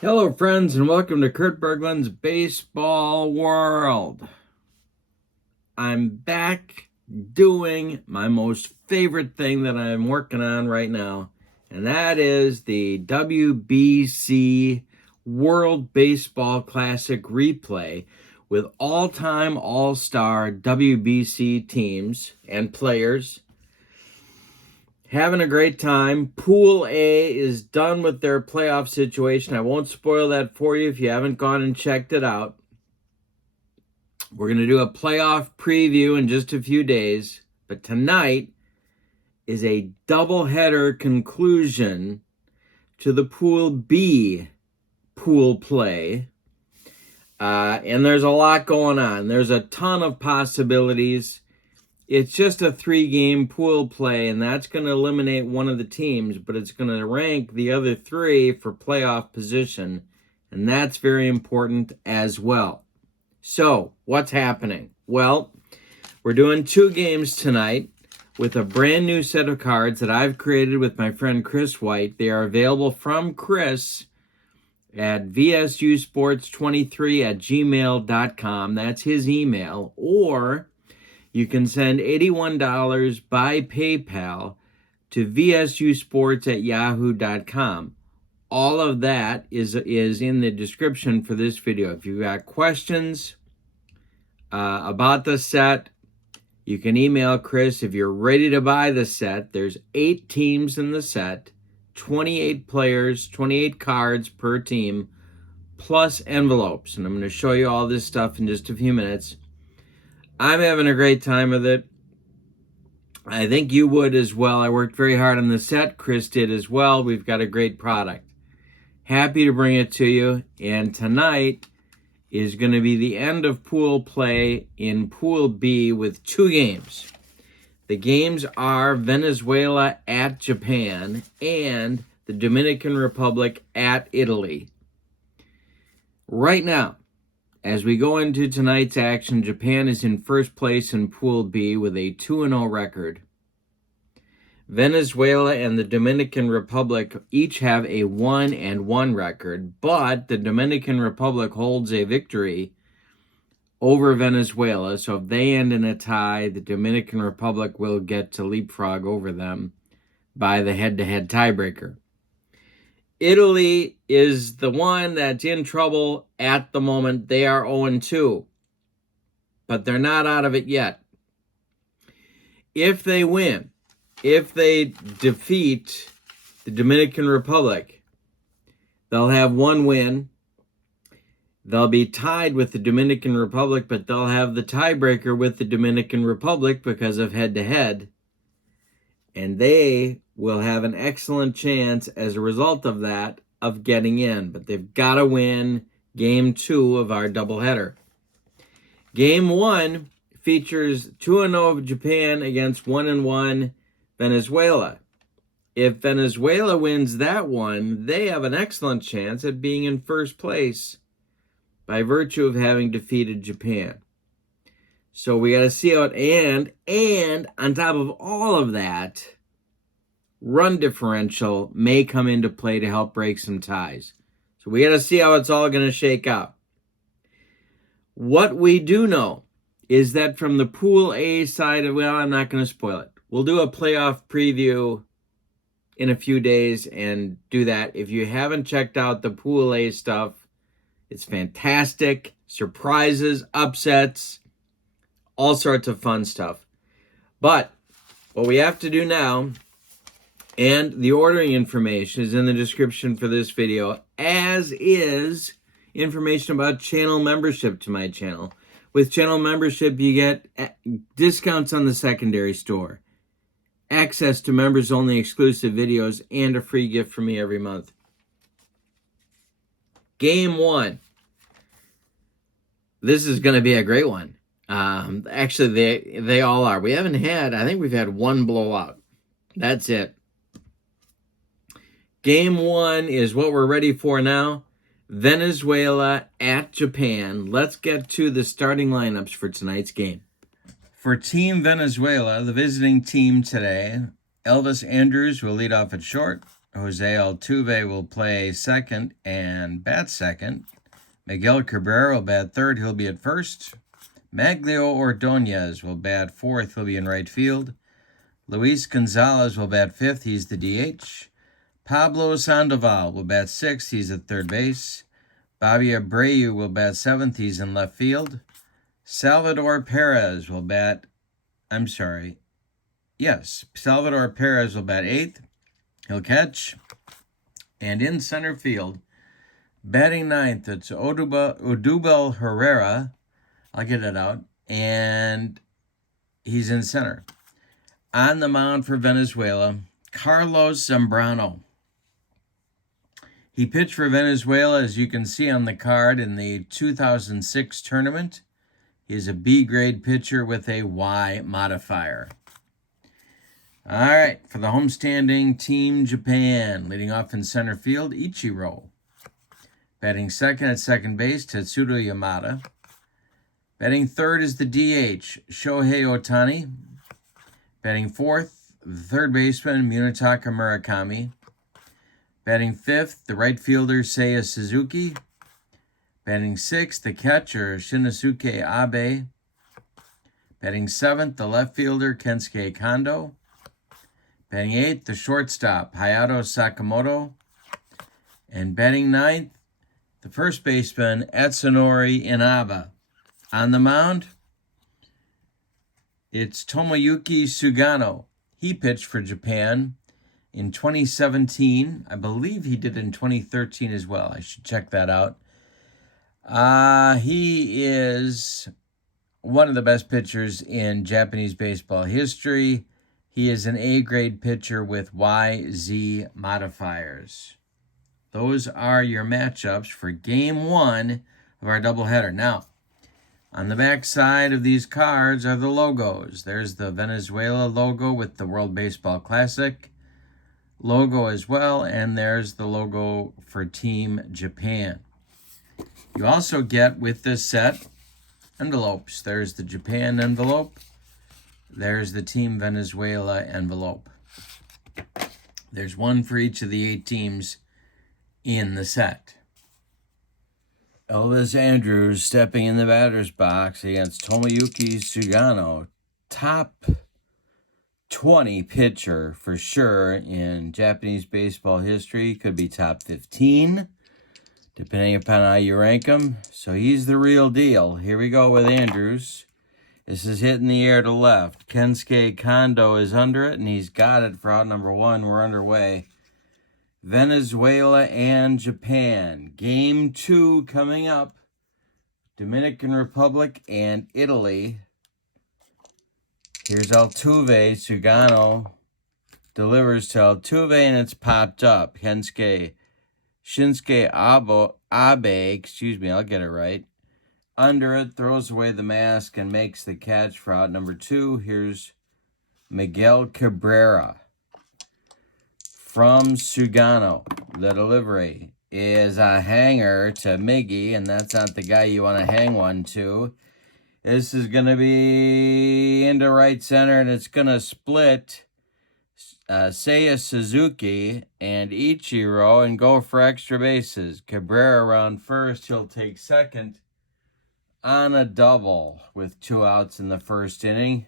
Hello, friends, and welcome to Kurt Berglund's Baseball World. I'm back doing my most favorite thing that I'm working on right now, and that is the WBC World Baseball Classic replay with all-time all-star WBC teams and players. Having a great time. Pool A is done with their playoff situation. I won't spoil that for you if you haven't gone and checked it out. We're going to do a playoff preview in just a few days. But tonight is a doubleheader conclusion to the Pool B pool play. And there's a lot going on. There's a ton of possibilities. It's just a 3-game pool play, and that's going to eliminate one of the teams, but it's going to rank the other 3 for playoff position, and that's very important as well. So, what's happening? Well, we're doing 2 games tonight with a brand new set of cards that I've created with my friend Chris White. They are available from Chris at vsusports23@gmail.com. That's his email. Or you can send $81 by PayPal to vsusports@yahoo.com. All of that is in the description for this video. If you've got questions about the set, you can email Chris. If you're ready to buy the set, there's 8 teams in the set, 28 players, 28 cards per team, plus envelopes. And I'm going to show you all this stuff in just a few minutes. I'm having a great time with it. I think you would as well. I worked very hard on the set. Chris did as well. We've got a great product. Happy to bring it to you. And tonight is going to be the end of pool play in Pool B with 2 games. The games are Venezuela at Japan and the Dominican Republic at Italy. Right now, as we go into tonight's action, Japan is in first place in Pool B with a 2-0 record. Venezuela and the Dominican Republic each have a 1-1 record, but the Dominican Republic holds a victory over Venezuela, so if they end in a tie, the Dominican Republic will get to leapfrog over them by the head-to-head tiebreaker. Italy is the one that's in trouble at the moment. They are 0-2, but they're not out of it yet. If they win, if they defeat the Dominican Republic, they'll have 1 win. They'll be tied with the Dominican Republic, but they'll have the tiebreaker with the Dominican Republic because of head-to-head. And they will have an excellent chance as a result of that of getting in. But they've got to win Game 2 of our doubleheader. Game 1 features 2-0 Japan against 1-1 Venezuela. If Venezuela wins that one, they have an excellent chance at being in first place by virtue of having defeated Japan. So we got to see how it, and on top of all of that, run differential may come into play to help break some ties. So we got to see how it's all going to shake out. What we do know is that from the Pool A side of, well, I'm not going to spoil it. We'll do a playoff preview in a few days and do that. If you haven't checked out the Pool A stuff, it's fantastic. Surprises, upsets, all sorts of fun stuff. But what we have to do now, and the ordering information is in the description for this video, as is information about channel membership to my channel. With channel membership, you get discounts on the secondary store, access to members-only exclusive videos, and a free gift from me every month. Game 1. This is going to be a great one. Actually, they all are. I think we've had 1 blowout. That's it. Game 1 is what we're ready for now. Venezuela at Japan. Let's get to the starting lineups for tonight's game. For Team Venezuela, the visiting team today, Elvis Andrews will lead off at short. Jose Altuve will play second and bat second. Miguel Cabrera will bat third. He'll be at first. Maglio Ordonez will bat fourth. He'll be in right field. Luis Gonzalez will bat fifth. He's the DH. Pablo Sandoval will bat sixth. He's at third base. Bobby Abreu will bat seventh. He's in left field. Salvador Perez will bat... Salvador Perez will bat eighth. He'll catch. And in center field, batting ninth, it's Odubel Herrera. I'll get it out. And he's in center. On the mound for Venezuela, Carlos Zambrano. He pitched for Venezuela, as you can see on the card, in the 2006 tournament. He is a B-grade pitcher with a Y modifier. All right, for the homestanding Team Japan, leading off in center field, Ichiro. Batting second at second base, Tetsudo Yamada. Batting third is the DH, Shohei Ohtani. Batting fourth, the third baseman, Munetaka Murakami. Batting fifth, the right fielder, Seiya Suzuki. Batting sixth, the catcher, Shinosuke Abe. Batting seventh, the left fielder, Kensuke Kondo. Batting eighth, the shortstop, Hayato Sakamoto. And batting ninth, the first baseman, Atsunori Inaba. On the mound, it's Tomoyuki Sugano. He pitched for Japan in 2017. I believe he did in 2013 as well. I should check that out. He is one of the best pitchers in Japanese baseball history. He is an A-grade pitcher with YZ modifiers. Those are your matchups for Game 1 of our doubleheader. Now, on the back side of these cards are the logos. There's the Venezuela logo with the World Baseball Classic logo as well, and there's the logo for Team Japan. You also get, with this set, envelopes. There's the Japan envelope. There's the Team Venezuela envelope. There's one for each of the 8 teams in the set. Elvis Andrus stepping in the batter's box against Tomoyuki Sugano. Top 20 pitcher for sure in Japanese baseball history. Could be top 15, depending upon how you rank him. So he's the real deal. Here we go with Andrus. This is hitting the air to left. Kensuke Kondo is under it, and he's got it for out number 1. We're underway. Venezuela and Japan. Game 2 coming up. Dominican Republic and Italy. Here's Altuve. Sugano delivers to Altuve, and it's popped up. Shinsuke Abe, I'll get it right. Under it, throws away the mask and makes the catch for out number 2. Here's Miguel Cabrera. From Sugano, the delivery is a hanger to Miggy, and that's not the guy you want to hang one to. This is going to be into right center, and it's going to split Seiya Suzuki and Ichiro and go for extra bases. Cabrera around first. He'll take second on a double with 2 outs in the first inning.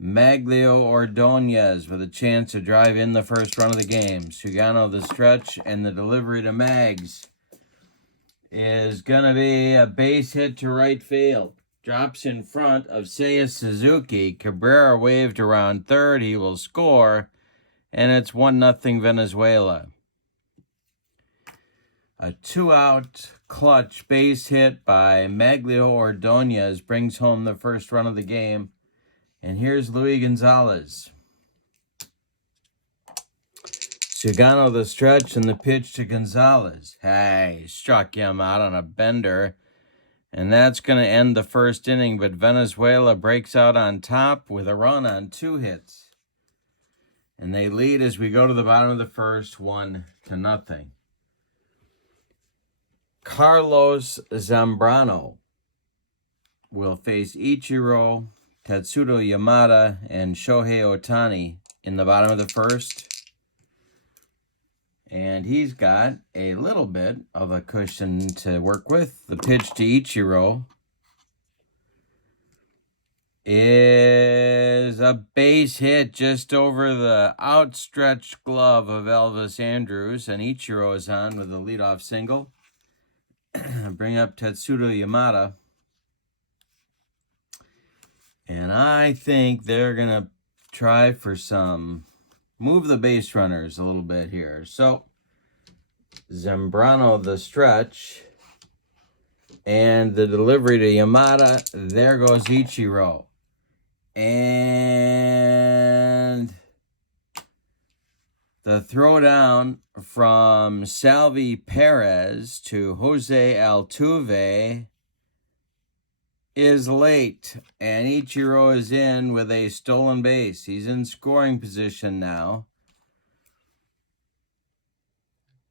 Maglio Ordonez with a chance to drive in the first run of the game. Sugano the stretch, and the delivery to Mags is going to be a base hit to right field. Drops in front of Seiya Suzuki. Cabrera waved around third. He will score, and it's 1-0 Venezuela. A 2-out clutch base hit by Maglio Ordonez brings home the first run of the game. And here's Luis Gonzalez. Sugano the stretch and the pitch to Gonzalez. Hey, struck him out on a bender. And that's going to end the first inning, but Venezuela breaks out on top with a run on 2 hits. And they lead as we go to the bottom of the first, 1-0. Carlos Zambrano will face Ichiro, Tetsudo Yamada, and Shohei Ohtani in the bottom of the first. And he's got a little bit of a cushion to work with. The pitch to Ichiro is a base hit just over the outstretched glove of Elvis Andrus, and Ichiro is on with a leadoff single. Bring up Tetsudo Yamada. And I think they're going to try for some move the base runners a little bit here. So Zambrano the stretch and the delivery to Yamada. There goes Ichiro. And the throwdown from Salvi Perez to Jose Altuve is late, and Ichiro is in with a stolen base. He's in scoring position now.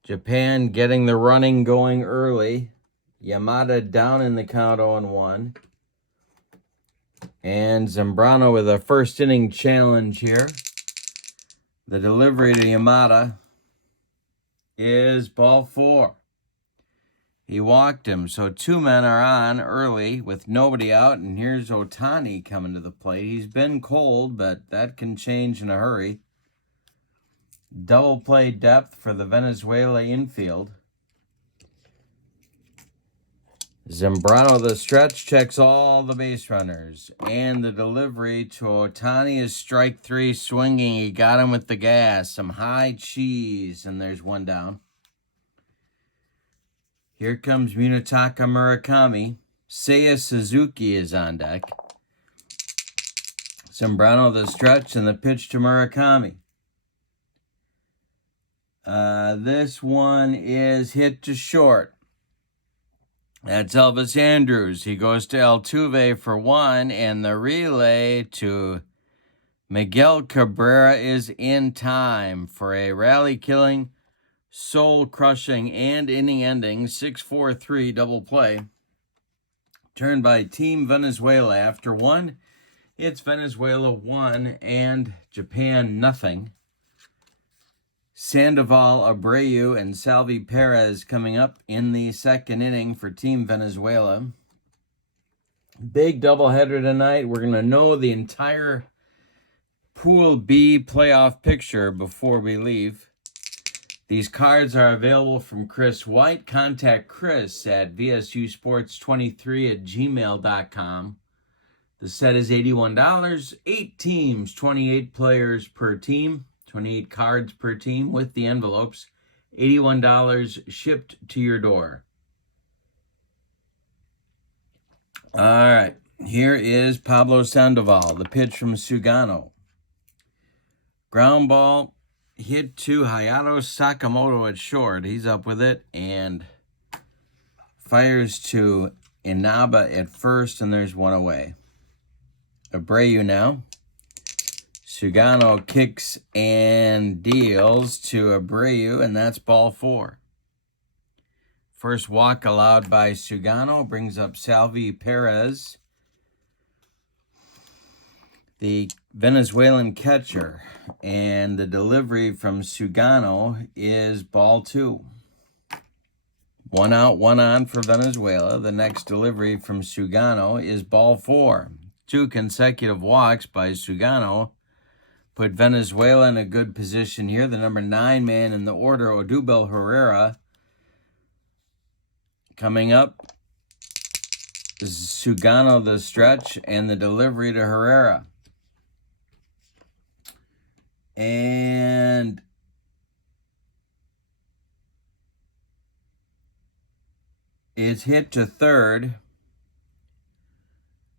Japan getting the running going early. Yamada down in the count 0-1. And Zambrano with a first inning challenge here. The delivery to Yamada is ball 4. He walked him, so 2 men are on early with nobody out, and here's Ohtani coming to the plate. He's been cold, but that can change in a hurry. Double play depth for the Venezuela infield. Zambrano, the stretch, checks all the base runners. And the delivery to Ohtani is strike 3 swinging. He got him with the gas. Some high cheese, and there's 1 down. Here comes Munetaka Murakami. Seiya Suzuki is on deck. Zambrano the stretch and the pitch to Murakami. This one is hit to short. That's Elvis Andrus. He goes to Altuve for 1, and the relay to Miguel Cabrera is in time for a rally-killing, soul-crushing, and inning-ending 6-4-3 double play. Turned by Team Venezuela. After 1, it's Venezuela 1 and Japan nothing. Sandoval, Abreu, and Salvi Perez coming up in the second inning for Team Venezuela. Big doubleheader tonight. We're going to know the entire Pool B playoff picture before we leave. These cards are available from Chris White. Contact Chris at vsusports23@gmail.com. The set is $81. 8 teams, 28 players per team, 28 cards per team with the envelopes. $81 shipped to your door. All right. Here is Pablo Sandoval, the pitch from Sugano. Ground ball hit to Hayato Sakamoto at short. He's up with it and fires to Inaba at first, and there's 1 away. Abreu now. Sugano kicks and deals to Abreu, and that's ball 4. First walk allowed by Sugano brings up Salvi Perez, the Venezuelan catcher, and the delivery from Sugano is ball 2. 1 out, 1 on for Venezuela. The next delivery from Sugano is ball 4. 2 consecutive walks by Sugano put Venezuela in a good position here. The number 9 man in the order, Odubel Herrera, coming up. Sugano the stretch and the delivery to Herrera. And it's hit to third.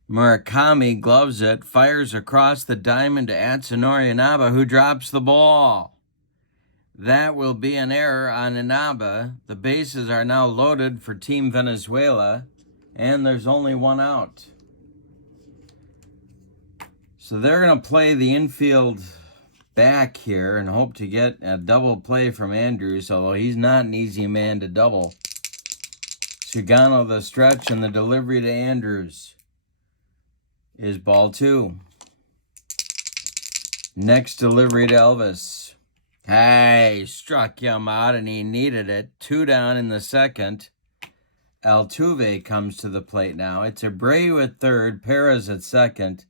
Murakami gloves it, fires across the diamond to Atsunori Inaba, who drops the ball. That will be an error on Inaba. The bases are now loaded for Team Venezuela, and there's only 1 out. So they're going to play the infield back here and hope to get a double play from Andrus, although he's not an easy man to double. Sugano the stretch and the delivery to Andrus is ball 2. Next delivery to Elvis. Hey, struck him out, and he needed it. 2 down in the second. Altuve comes to the plate now. It's Abreu at third, Perez at second,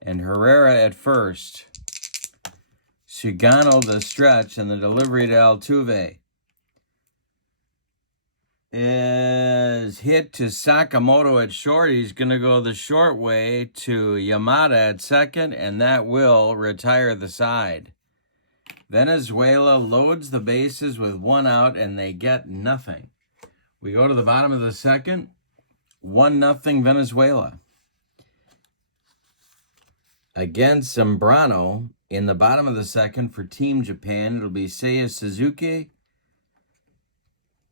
and Herrera at first. Sugano the stretch, and the delivery to Altuve is hit to Sakamoto at short. He's going to go the short way to Yamada at second, and that will retire the side. Venezuela loads the bases with 1 out, and they get nothing. We go to the bottom of the second. 1-0 Venezuela. Against Zambrano in the bottom of the second for Team Japan, it'll be Seiya Suzuki,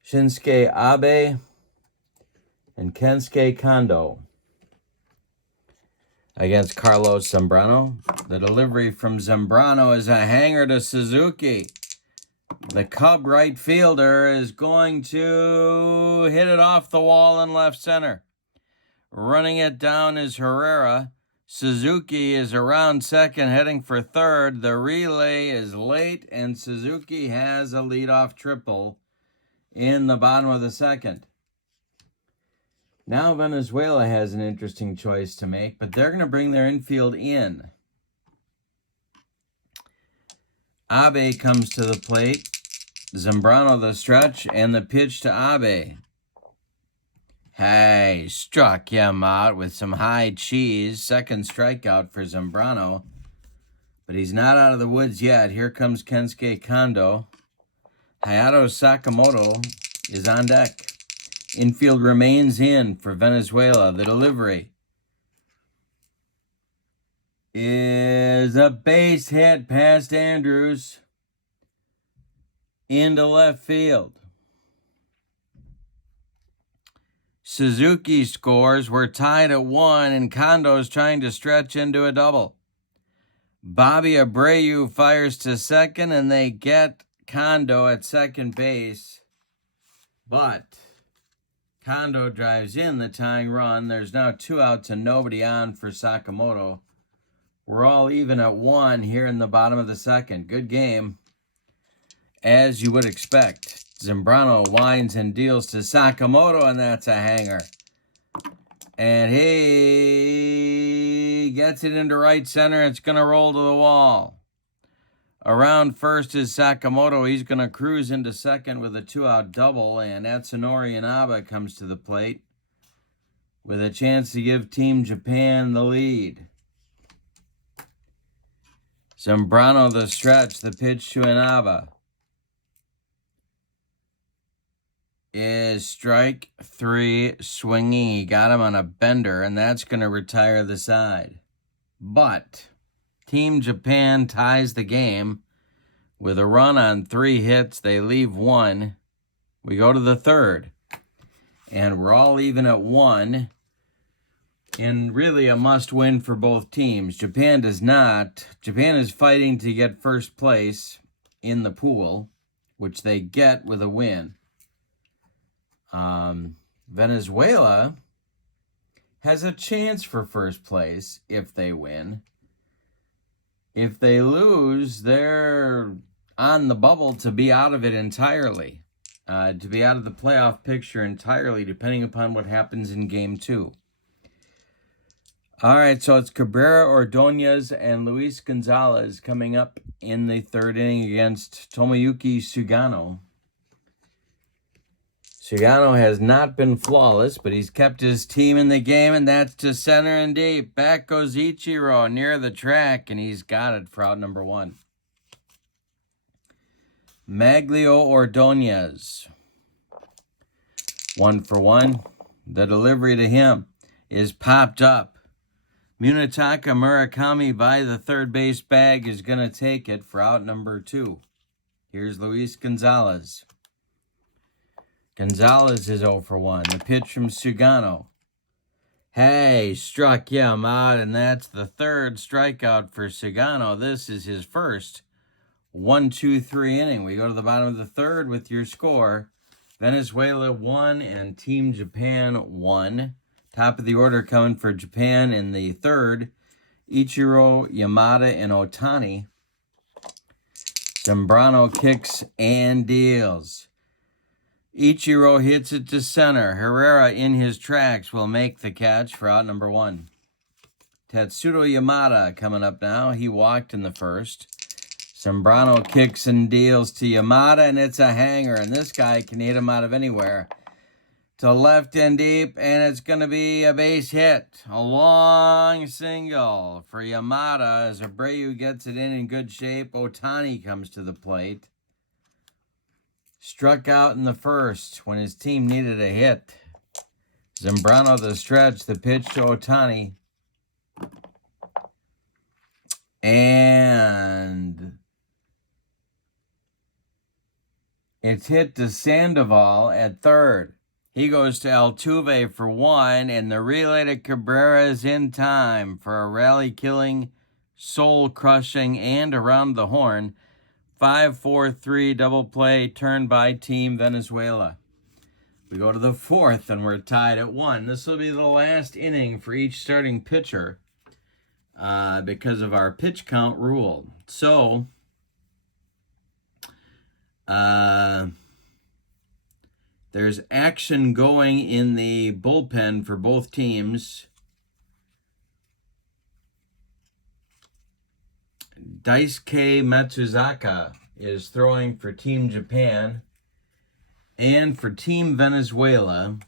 Shinsuke Abe, and Kensuke Kondo. Against Carlos Zambrano, the delivery from Zambrano is a hanger to Suzuki. The Cub right fielder is going to hit it off the wall in left center. Running it down is Herrera. Suzuki is around second, heading for third. The relay is late, and Suzuki has a leadoff triple in the bottom of the second. Now Venezuela has an interesting choice to make, but they're going to bring their infield in. Abe comes to the plate. Zambrano the stretch, and the pitch to Abe. Hey, struck him out with some high cheese. Second strikeout for Zambrano. But he's not out of the woods yet. Here comes Kensuke Kondo. Hayato Sakamoto is on deck. Infield remains in for Venezuela. The delivery is a base hit past Andrews into left field. Suzuki scores. We're tied at 1, and Kondo's trying to stretch into a double. Bobby Abreu fires to second, and they get Kondo at second base. But Kondo drives in the tying run. There's now 2 outs and nobody on for Sakamoto. We're all even at 1 here in the bottom of the second. Good game, as you would expect. Zambrano winds and deals to Sakamoto, and that's a hanger. And he gets it into right center. It's going to roll to the wall. Around first is Sakamoto. He's going to cruise into second with a 2-out double, and Atsunori Inaba comes to the plate with a chance to give Team Japan the lead. Zambrano the stretch, the pitch to Inaba is strike 3 swinging. He got him on a bender, and that's going to retire the side. But Team Japan ties the game with a run on 3 hits. They leave 1. We go to the third, and we're all even at 1. And really a must-win for both teams. Japan does not. Japan is fighting to get first place in the pool, which they get with a win. Venezuela has a chance for first place if they win. If they lose, they're on the bubble to be out of it entirely, to be out of the playoff picture entirely, depending upon what happens in Game 2. All right, so it's Cabrera, Ordonez, and Luis Gonzalez coming up in the third inning against Tomoyuki Sugano. Sugano has not been flawless, but he's kept his team in the game, and that's to center and deep. Back goes Ichiro near the track, and he's got it for out number 1. Maglio Ordonez, 1 for 1. The delivery to him is popped up. Munetaka Murakami by the third base bag is going to take it for out number 2. Here's Luis Gonzalez. Gonzalez is 0 for 1. The pitch from Sugano. Hey, struck him out, and that's the third strikeout for Sugano. This is his first 1-2-3 inning. We go to the bottom of the third with your score. Venezuela 1 and Team Japan 1. Top of the order coming for Japan in the third. Ichiro, Yamada, and Otani. Zambrano kicks and deals. Ichiro hits it to center. Herrera in his tracks will make the catch for out number 1. Tetsudo Yamada coming up now. He walked in the first. Zambrano kicks and deals to Yamada, and it's a hanger. And this guy can hit him out of anywhere. To left and deep, and it's going to be a base hit. A long single for Yamada as Abreu gets it in good shape. Otani comes to the plate. Struck out in the first when his team needed a hit. Zambrano the stretch, the pitch to Otani. And it's hit to Sandoval at third. He goes to Altuve for 1, and the relay to Cabrera is in time for a rally-killing, soul-crushing, and around the horn 5-4-3 double play turn by Team Venezuela. We go to the 4th, and we're tied at 1. This will be the last inning for each starting pitcher because of our pitch count rule. So, there's action going in the bullpen for both teams. Daisuke Matsuzaka is throwing for Team Japan. And for Team Venezuela,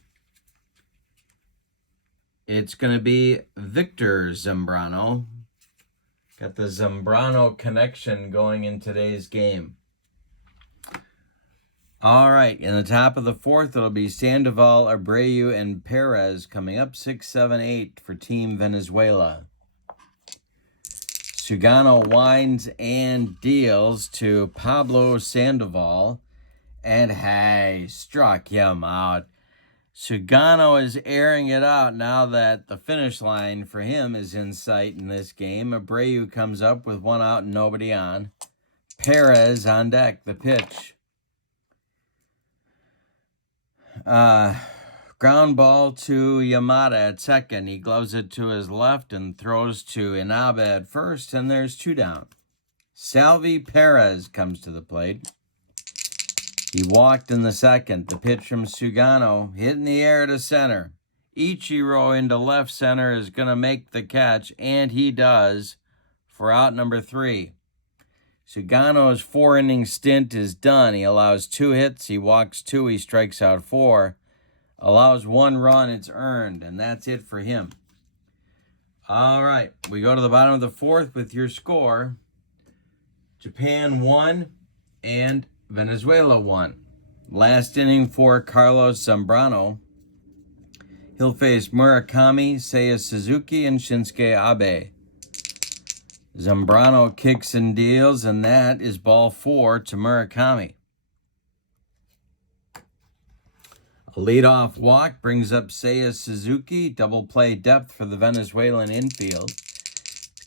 it's going to be Victor Zambrano. Got the Zambrano connection going in today's game. All right, in the top of the 4th, it'll be Sandoval, Abreu, and Perez coming up 6, 7, 8 for Team Venezuela. Sugano winds and deals to Pablo Sandoval, and hey, struck him out. Sugano is airing it out now that the finish line for him is in sight in this game. Abreu comes up with 1 out and nobody on. Perez on deck, the pitch. Ground ball to Yamada at second. He gloves it to his left and throws to Inaba at first, and there's 2 down. Salvi Perez comes to the plate. He walked in the second. The pitch from Sugano hit in the air to center. Ichiro into left center is going to make the catch, and he does for out number 3. Sugano's 4-inning stint is done. He allows 2 hits. He walks 2. He strikes out 4. Allows 1 run. It's earned, and that's it for him. All right, we go to the bottom of the 4th with your score. Japan 1 and Venezuela 1. Last inning for Carlos Zambrano. He'll face Murakami, Seiya Suzuki, and Shinsuke Abe. Zambrano kicks and deals, and that is ball 4 to Murakami. A leadoff walk brings up Seiya Suzuki. Double play depth for the Venezuelan infield.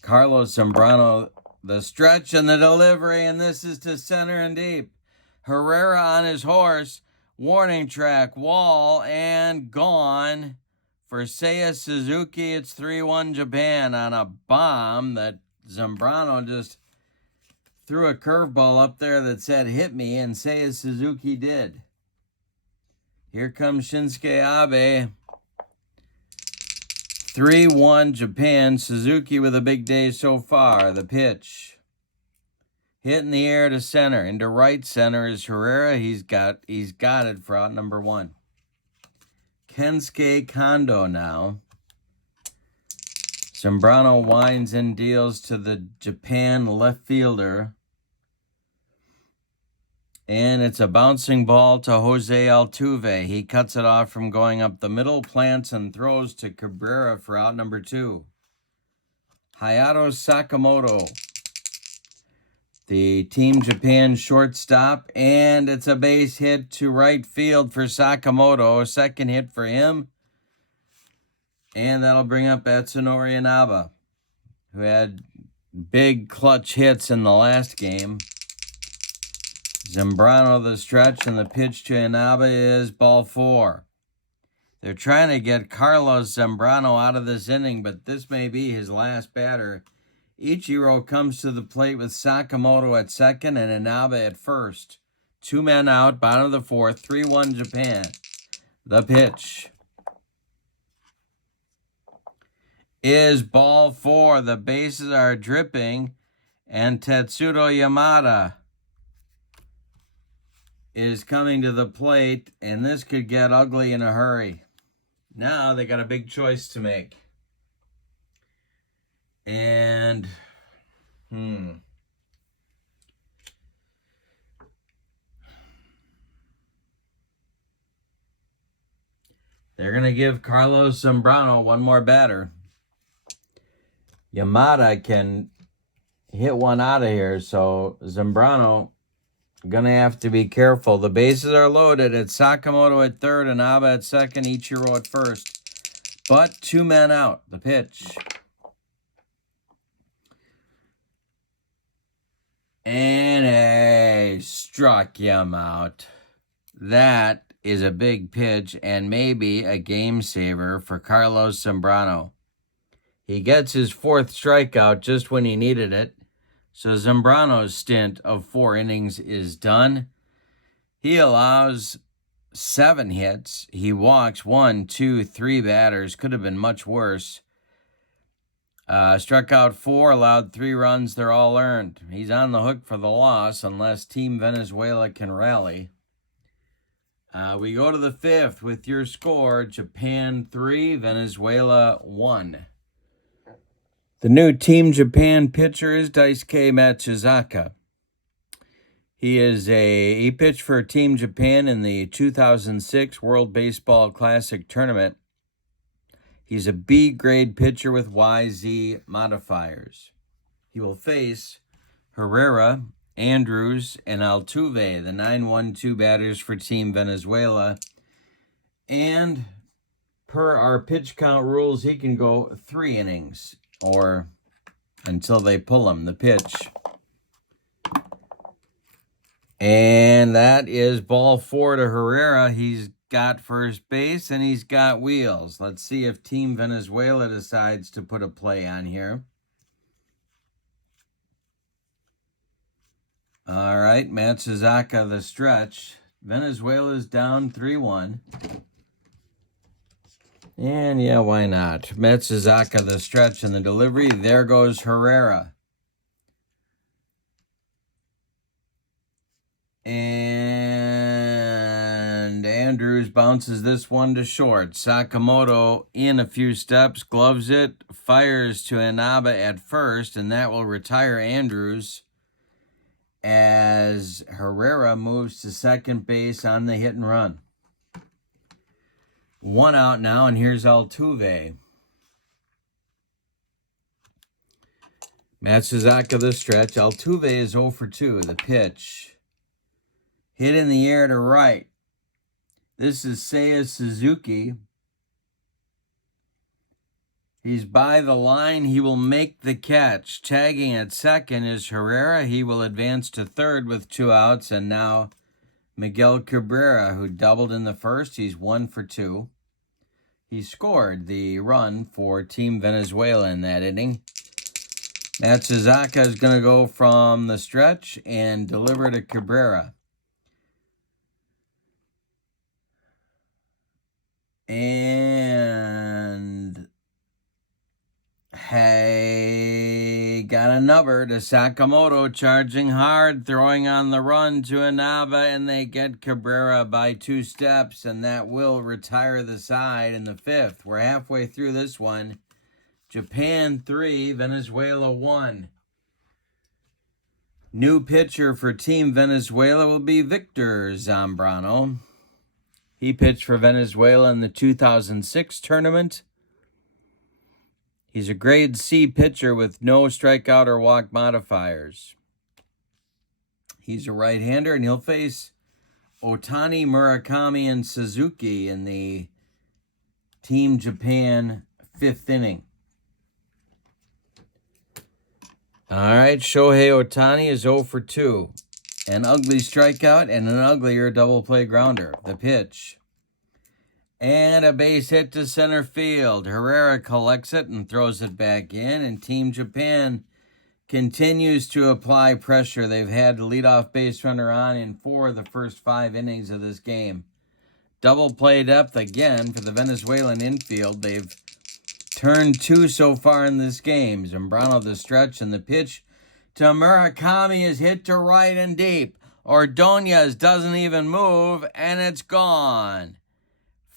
Carlos Zambrano, the stretch and the delivery, and this is to center and deep. Herrera on his horse. Warning track, wall, and gone. For Seiya Suzuki, it's 3-1 Japan on a bomb that Zambrano just threw a curveball up there that said, hit me, and Seiya Suzuki did. Here comes Shinsuke Abe. 3-1 Japan. Suzuki with a big day so far. The pitch. Hit in the air to center. Into right center is Herrera. He's got it for out number 1. Kensuke Kondo now. Zambrano winds and deals to the Japan left fielder. And it's a bouncing ball to Jose Altuve. He cuts it off from going up the middle, plants and throws to Cabrera for out number 2. Hayato Sakamoto, the Team Japan shortstop, and it's a base hit to right field for Sakamoto. Second hit for him. And that'll bring up Atsunori Inaba, who had big clutch hits in the last game. Zambrano the stretch, and the pitch to Inaba is ball 4. They're trying to get Carlos Zambrano out of this inning, but this may be his last batter Ichiro comes to the plate with Sakamoto at second and Inaba at first. 2 men out, bottom of the fourth, 3-1 Japan. The pitch is ball 4. The bases are dripping, and Tetsudo Yamada is coming to the plate, and this could get ugly in a hurry. Now they got a big choice to make. And, they're going to give Carlos Zambrano one more batter. Yamada can hit one out of here, so Zambrano going to have to be careful. The bases are loaded. It's Sakamoto at third, Inaba at second, Ichiro at first. But 2 men out. The pitch. And a struck him out. That is a big pitch and maybe a game saver for Carlos Zambrano. He gets his 4th strikeout just when he needed it. So Zambrano's stint of 4 innings is done. He allows 7 hits. He walks 1, 2, 3 batters. Could have been much worse. Struck out 4, allowed 3 runs. They're all earned. He's on the hook for the loss unless Team Venezuela can rally. We go to the 5th with your score, Japan 3, Venezuela 1. The new Team Japan pitcher is Daisuke Matsuzaka. He pitched for Team Japan in the 2006 World Baseball Classic Tournament. He's a B-grade pitcher with YZ modifiers. He will face Herrera, Andrews, and Altuve, the 9-1-2 batters for Team Venezuela. And per our pitch count rules, he can go 3 innings or until they pull him. The pitch. And that is ball 4 to Herrera. He's got first base and he's got wheels. Let's see if Team Venezuela decides to put a play on here. All right, Matsuzaka the stretch. Venezuela's down 3-1. And yeah, why not? Matsuzaka the stretch and the delivery. There goes Herrera. And Andrews bounces this one to short. Sakamoto in a few steps, gloves it, fires to Inaba at first, and that will retire Andrews as Herrera moves to second base on the hit and run. 1 out now, and here's Altuve. Matsuzaka the stretch. Altuve is 0 for 2. The pitch. Hit in the air to right. This is Seiya Suzuki. He's by the line. He will make the catch. Tagging at second is Herrera. He will advance to third with 2 outs. And now Miguel Cabrera, who doubled in the first. He's 1 for 2. He scored the run for Team Venezuela in that inning. Matsuzaka is going to go from the stretch and deliver to Cabrera. And hey, got a number to Sakamoto, charging hard, throwing on the run to Inaba, and they get Cabrera by 2 steps, and that will retire the side in the 5th. We're halfway through this one. Japan 3, Venezuela 1. New pitcher for Team Venezuela will be Victor Zambrano. He pitched for Venezuela in the 2006 tournament. He's a grade C pitcher with no strikeout or walk modifiers. He's a right-hander, and he'll face Otani, Murakami, and Suzuki in the Team Japan 5th inning. All right, Shohei Otani is 0 for 2. An ugly strikeout and an uglier double play grounder. The pitch. And a base hit to center field. Herrera collects it and throws it back in. And Team Japan continues to apply pressure. They've had the leadoff base runner on in 4 of the first 5 innings of this game. Double play depth again for the Venezuelan infield. They've turned 2 so far in this game. Zambrano the stretch, and the pitch to Murakami is hit to right and deep. Ordonez doesn't even move, and it's gone.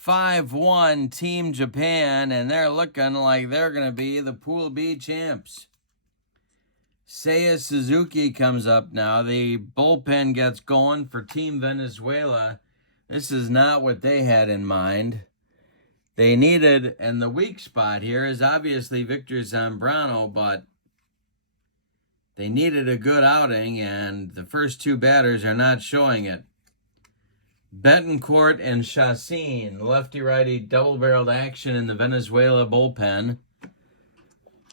5-1 Team Japan, and they're looking like they're going to be the Pool B champs. Seiya Suzuki comes up now. The bullpen gets going for Team Venezuela. This is not what they had in mind. They needed, and the weak spot here is obviously Victor Zambrano, but they needed a good outing, and the first 2 batters are not showing it. Betancourt and Chacin, lefty-righty double-barreled action in the Venezuela bullpen.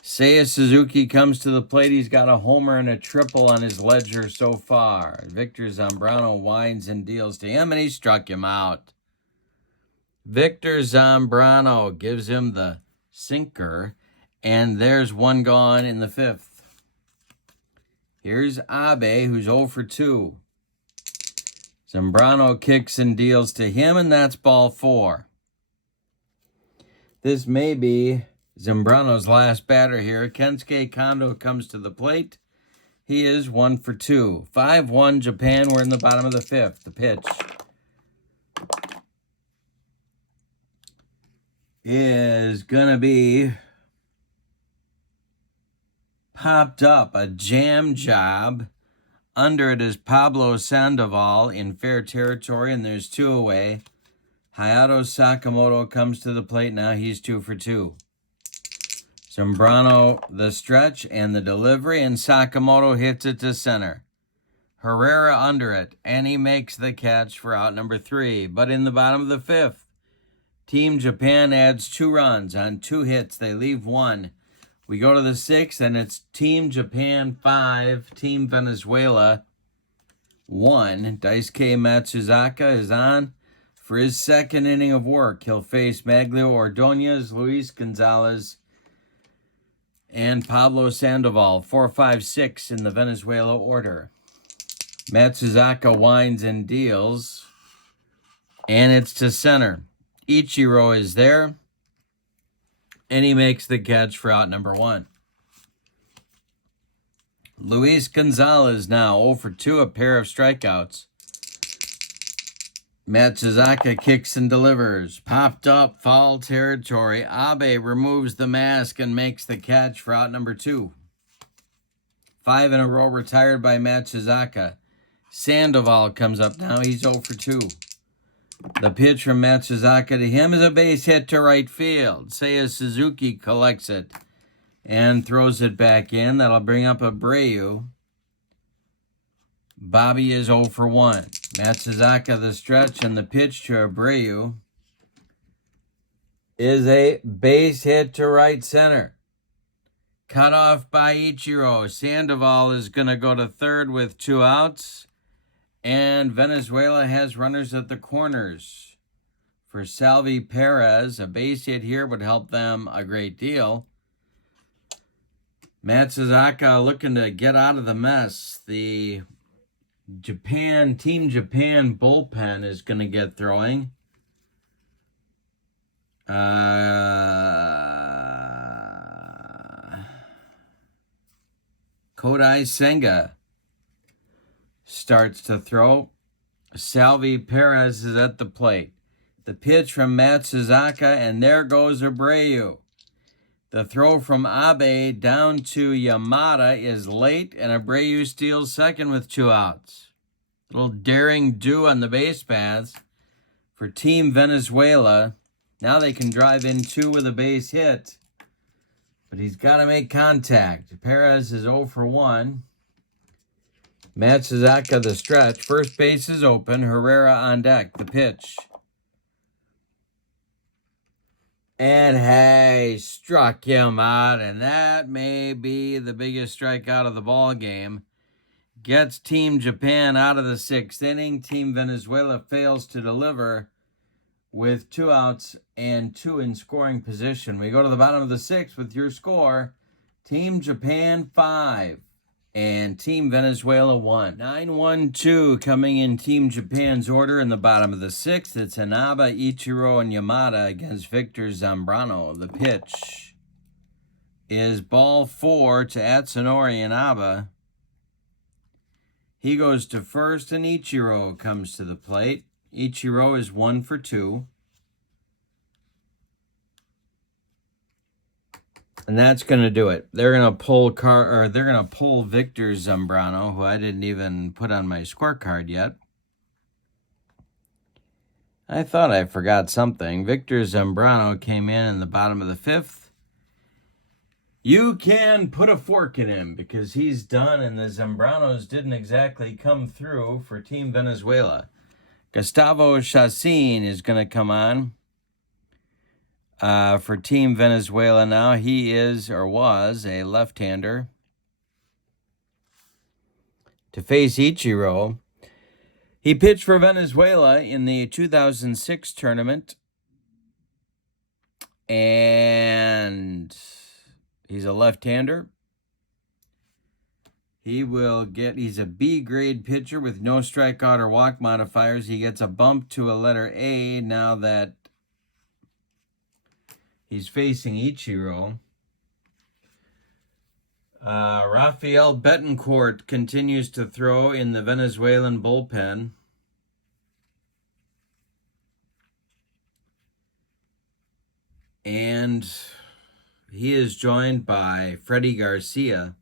Seiya Suzuki comes to the plate. He's got a homer and a triple on his ledger so far. Victor Zambrano winds and deals to him, and he struck him out. Victor Zambrano gives him the sinker, and there's 1 gone in the 5th. Here's APBA, who's 0 for 2. Zambrano kicks and deals to him, and that's ball 4. This may be Zambrano's last batter here. Kensuke Kondo comes to the plate. He is 1 for 2. 5-1 Japan. We're in the bottom of the 5th. The pitch is going to be popped up. A jam job. Under it is Pablo Sandoval in fair territory, and there's 2 away. Hayato Sakamoto comes to the plate now. He's 2 for 2. Zambrano the stretch and the delivery, and Sakamoto hits it to center. Herrera under it, and he makes the catch for out number 3. But in the bottom of the 5th, Team Japan adds 2 runs on 2 hits. They leave 1. We go to the 6th, and it's Team Japan 5, Team Venezuela 1. Daisuke Matsuzaka is on for his 2nd inning of work. He'll face Maglio Ordonez, Luis Gonzalez, and Pablo Sandoval. 4, 5, 6 in the Venezuela order. Matsuzaka winds and deals, and it's to center. Ichiro is there, and he makes the catch for out number 1. Luis Gonzalez now 0 for 2, a pair of strikeouts. Matsuzaka kicks and delivers. Popped up, foul territory. APBA removes the mask and makes the catch for out number 2. 5 in a row retired by Matsuzaka. Sandoval comes up now. He's 0 for 2. The pitch from Matsuzaka to him is a base hit to right field. Seiya Suzuki collects it and throws it back in. That'll bring up Abreu. Bobby is 0 for 1. Matsuzaka the stretch, and the pitch to Abreu is a base hit to right center. Cut off by Ichiro. Sandoval is going to go to third with 2 outs. And Venezuela has runners at the corners. For Salvi Perez, a base hit here would help them a great deal. Matsuzaka looking to get out of the mess. The Team Japan bullpen is going to get throwing. Kodai Senga starts to throw. Salvi Perez is at the plate. The pitch from Matsuzaka, and there goes Abreu. The throw from APBA down to Yamada is late, and Abreu steals second with 2 outs. Little daring do on the base paths for Team Venezuela. Now they can drive in 2 with a base hit, but he's got to make contact. Perez is 0 for 1. Matsuzaka the stretch. First base is open. Herrera on deck. The pitch. And hey, struck him out, and that may be the biggest strikeout of the ball game. Gets Team Japan out of the 6th inning. Team Venezuela fails to deliver with 2 outs and 2 in scoring position. We go to the bottom of the 6th with your score. Team Japan 5, And Team Venezuela won. 9-1-2 coming in Team Japan's order in the bottom of the 6th. It's Inaba, Ichiro, and Yamada against Victor Zambrano. The pitch is ball 4 to Atsunori Inaba. He goes to first, and Ichiro comes to the plate. Ichiro is 1 for 2. And that's going to do it. They're going to pull Victor Zambrano, who I didn't even put on my scorecard yet. I thought I forgot something. Victor Zambrano came in the bottom of the 5th. You can put a fork in him because he's done, and the Zambranos didn't exactly come through for Team Venezuela. Gustavo Chacin is going to come on for Team Venezuela now. He is, or was, a left-hander to face Ichiro. He pitched for Venezuela in the 2006 tournament, and he's a left-hander. He's a B-grade pitcher with no strikeout or walk modifiers. He gets a bump to a letter A now that he's facing Ichiro. Rafael Betancourt continues to throw in the Venezuelan bullpen. And he is joined by Freddie Garcia.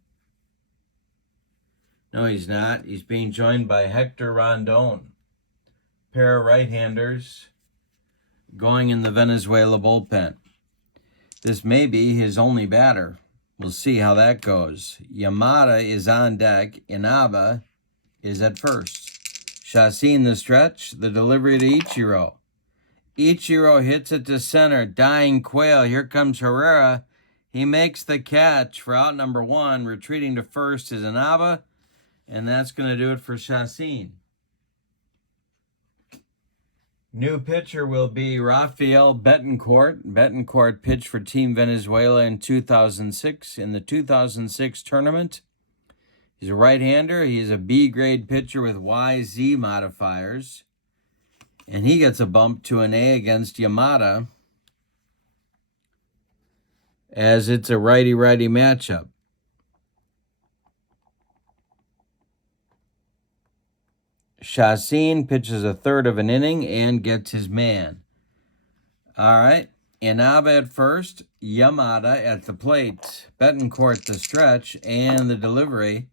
No, he's not. He's being joined by Hector Rondon. Pair of right-handers going in the Venezuela bullpen. This may be his only batter. We'll see how that goes. Yamada is on deck. Inaba is at first. Chacin the stretch. The delivery to Ichiro. Ichiro hits it to center. Dying Quail. Here comes Herrera. He makes the catch for out number 1. Retreating to first is Inaba. And that's going to do it for Chacin. New pitcher will be Rafael Betancourt. Betancourt pitched for Team Venezuela in 2006 in the 2006 tournament. He's a right-hander. He's a B-grade pitcher with YZ modifiers. And he gets a bump to an A against Yamada, as it's a righty-righty matchup. Chacin pitches a third of an inning and gets his man. All right. Inaba at first. Yamada at the plate. Betancourt the stretch. And the delivery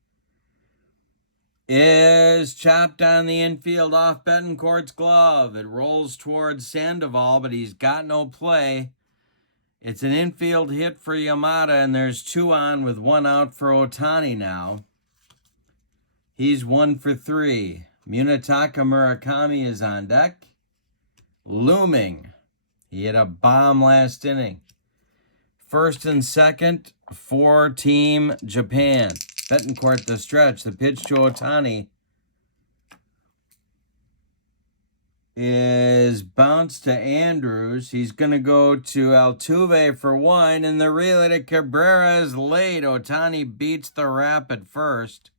is chopped on the infield off Betancourt's glove. It rolls towards Sandoval, but he's got no play. It's an infield hit for Yamada, and there's 2 on with 1 out for Otani now. He's 1 for 3. Munetaka Murakami is on deck. Looming. He hit a bomb last inning. First and second for Team Japan. Betancourt the stretch. The pitch to Otani is bounced to Andrews. He's going to go to Altuve for 1. And the relay to Cabrera is late. Otani beats the rap at first.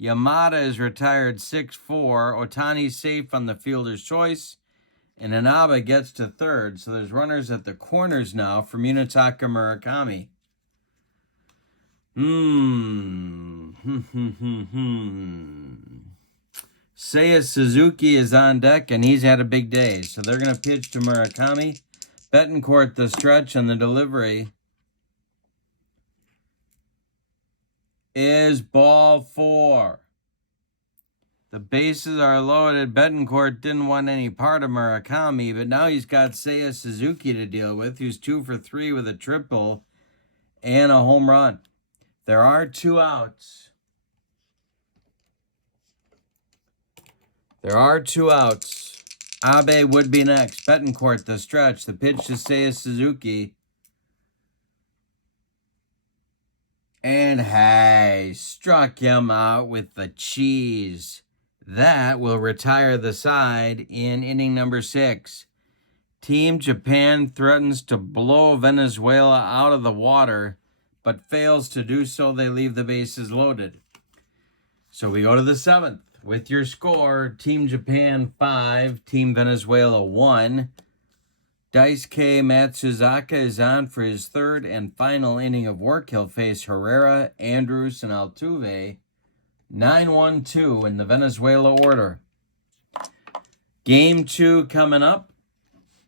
Yamada is retired 6-4. Otani's safe on the fielder's choice. And Inaba gets to third. So there's runners at the corners now for Munetaka Murakami. Seiya Suzuki is on deck, and he's had a big day. So they're going to pitch to Murakami. Betancourt the stretch, and the delivery is ball 4. The bases are loaded. Betancourt didn't want any part of Murakami, but now he's got Seiya Suzuki to deal with, who's 2 for 3 with a triple and a home run. There are 2 outs. Abe would be next. Betancourt the stretch. The pitch to Seiya Suzuki. And hey, struck him out with the cheese. That will retire the side in inning number 6. Team Japan threatens to blow Venezuela out of the water, but fails to do so. They leave the bases loaded. So we go to the 7th with your score. Team Japan 5, Team Venezuela 1. Daisuke Matsuzaka is on for his third and final inning of work. He'll face Herrera, Andrews, and Altuve. 9-1-2 in the Venezuela order. Game 2 coming up.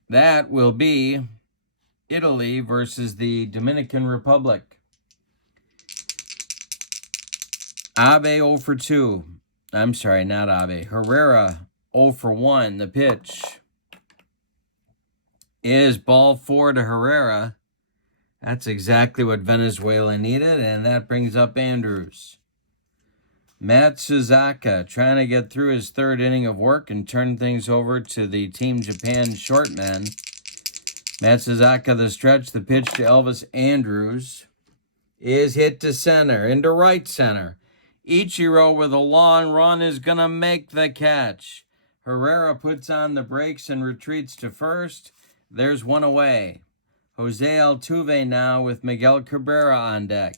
That will be Italy versus the Dominican Republic. Abe 0 for 2. I'm sorry, not Abe. Herrera 0 for 1. The pitch is ball 4 to Herrera. That's exactly what Venezuela needed, and that brings up Andrews. Matsuzaka trying to get through his third inning of work and turn things over to the Team Japan short men. Matsuzaka the stretch. The pitch to Elvis Andrews is hit to center, into right center. Ichiro with a long run is going to make the catch. Herrera puts on the brakes and retreats to first. There's one away. Jose Altuve now with Miguel Cabrera on deck.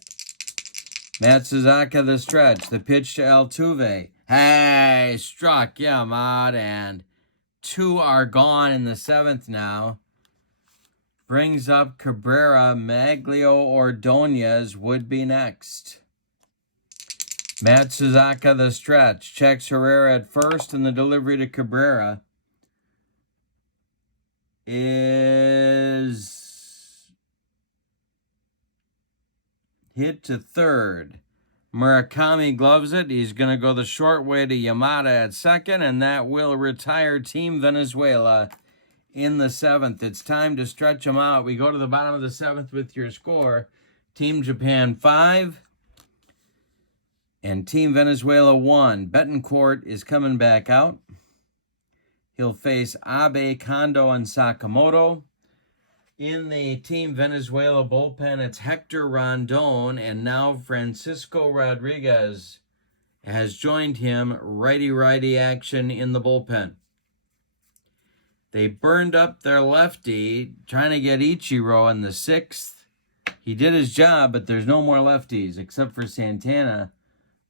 Matsuzaka the stretch. The pitch to Altuve. Hey, struck him out, and 2 are gone in the 7th now. Brings up Cabrera. Maglio Ordonez would be next. Matsuzaka the stretch. Checks Herrera at first, and the delivery to Cabrera is hit to third. Murakami gloves it. He's going to go the short way to Yamada at second, and that will retire Team Venezuela in the 7th. It's time to stretch them out. We go to the bottom of the 7th with your score. Team Japan 5 and Team Venezuela 1. Betancourt is coming back out. He'll face Abe, Kondo, and Sakamoto. In the Team Venezuela bullpen, it's Hector Rondon, and now Francisco Rodriguez has joined him. Righty-righty action in the bullpen. They burned up their lefty, trying to get Ichiro in the 6th. He did his job, but there's no more lefties except for Santana,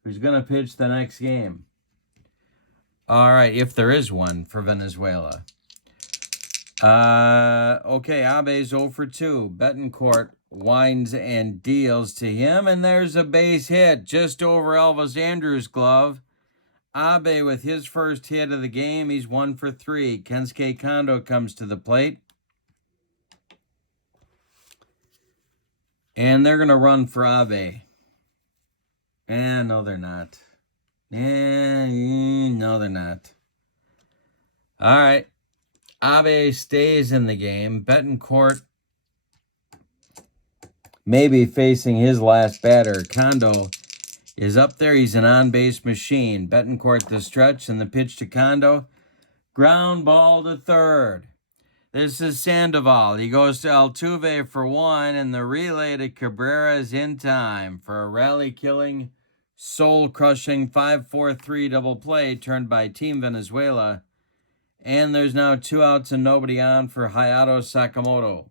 who's going to pitch the next game. All right, if there is one for Venezuela. Okay, Abe's 0 for 2. Betancourt winds and deals to him, and there's a base hit just over Elvis Andrews' glove. Abe with his first hit of the game. He's 1 for 3. Kensuke Kondo comes to the plate. And they're going to run for Abe. No, they're not. No, they're not. All right. Abe stays in the game. Betancourt maybe facing his last batter. Kondo is up there. He's an on-base machine. Betancourt the stretch, and the pitch to Kondo. Ground ball to third. This is Sandoval. He goes to Altuve for 1, and the relay to Cabrera is in time for a rally-killing, soul-crushing 5-4-3 double play turned by Team Venezuela. And there's now 2 outs and nobody on for Hayato Sakamoto.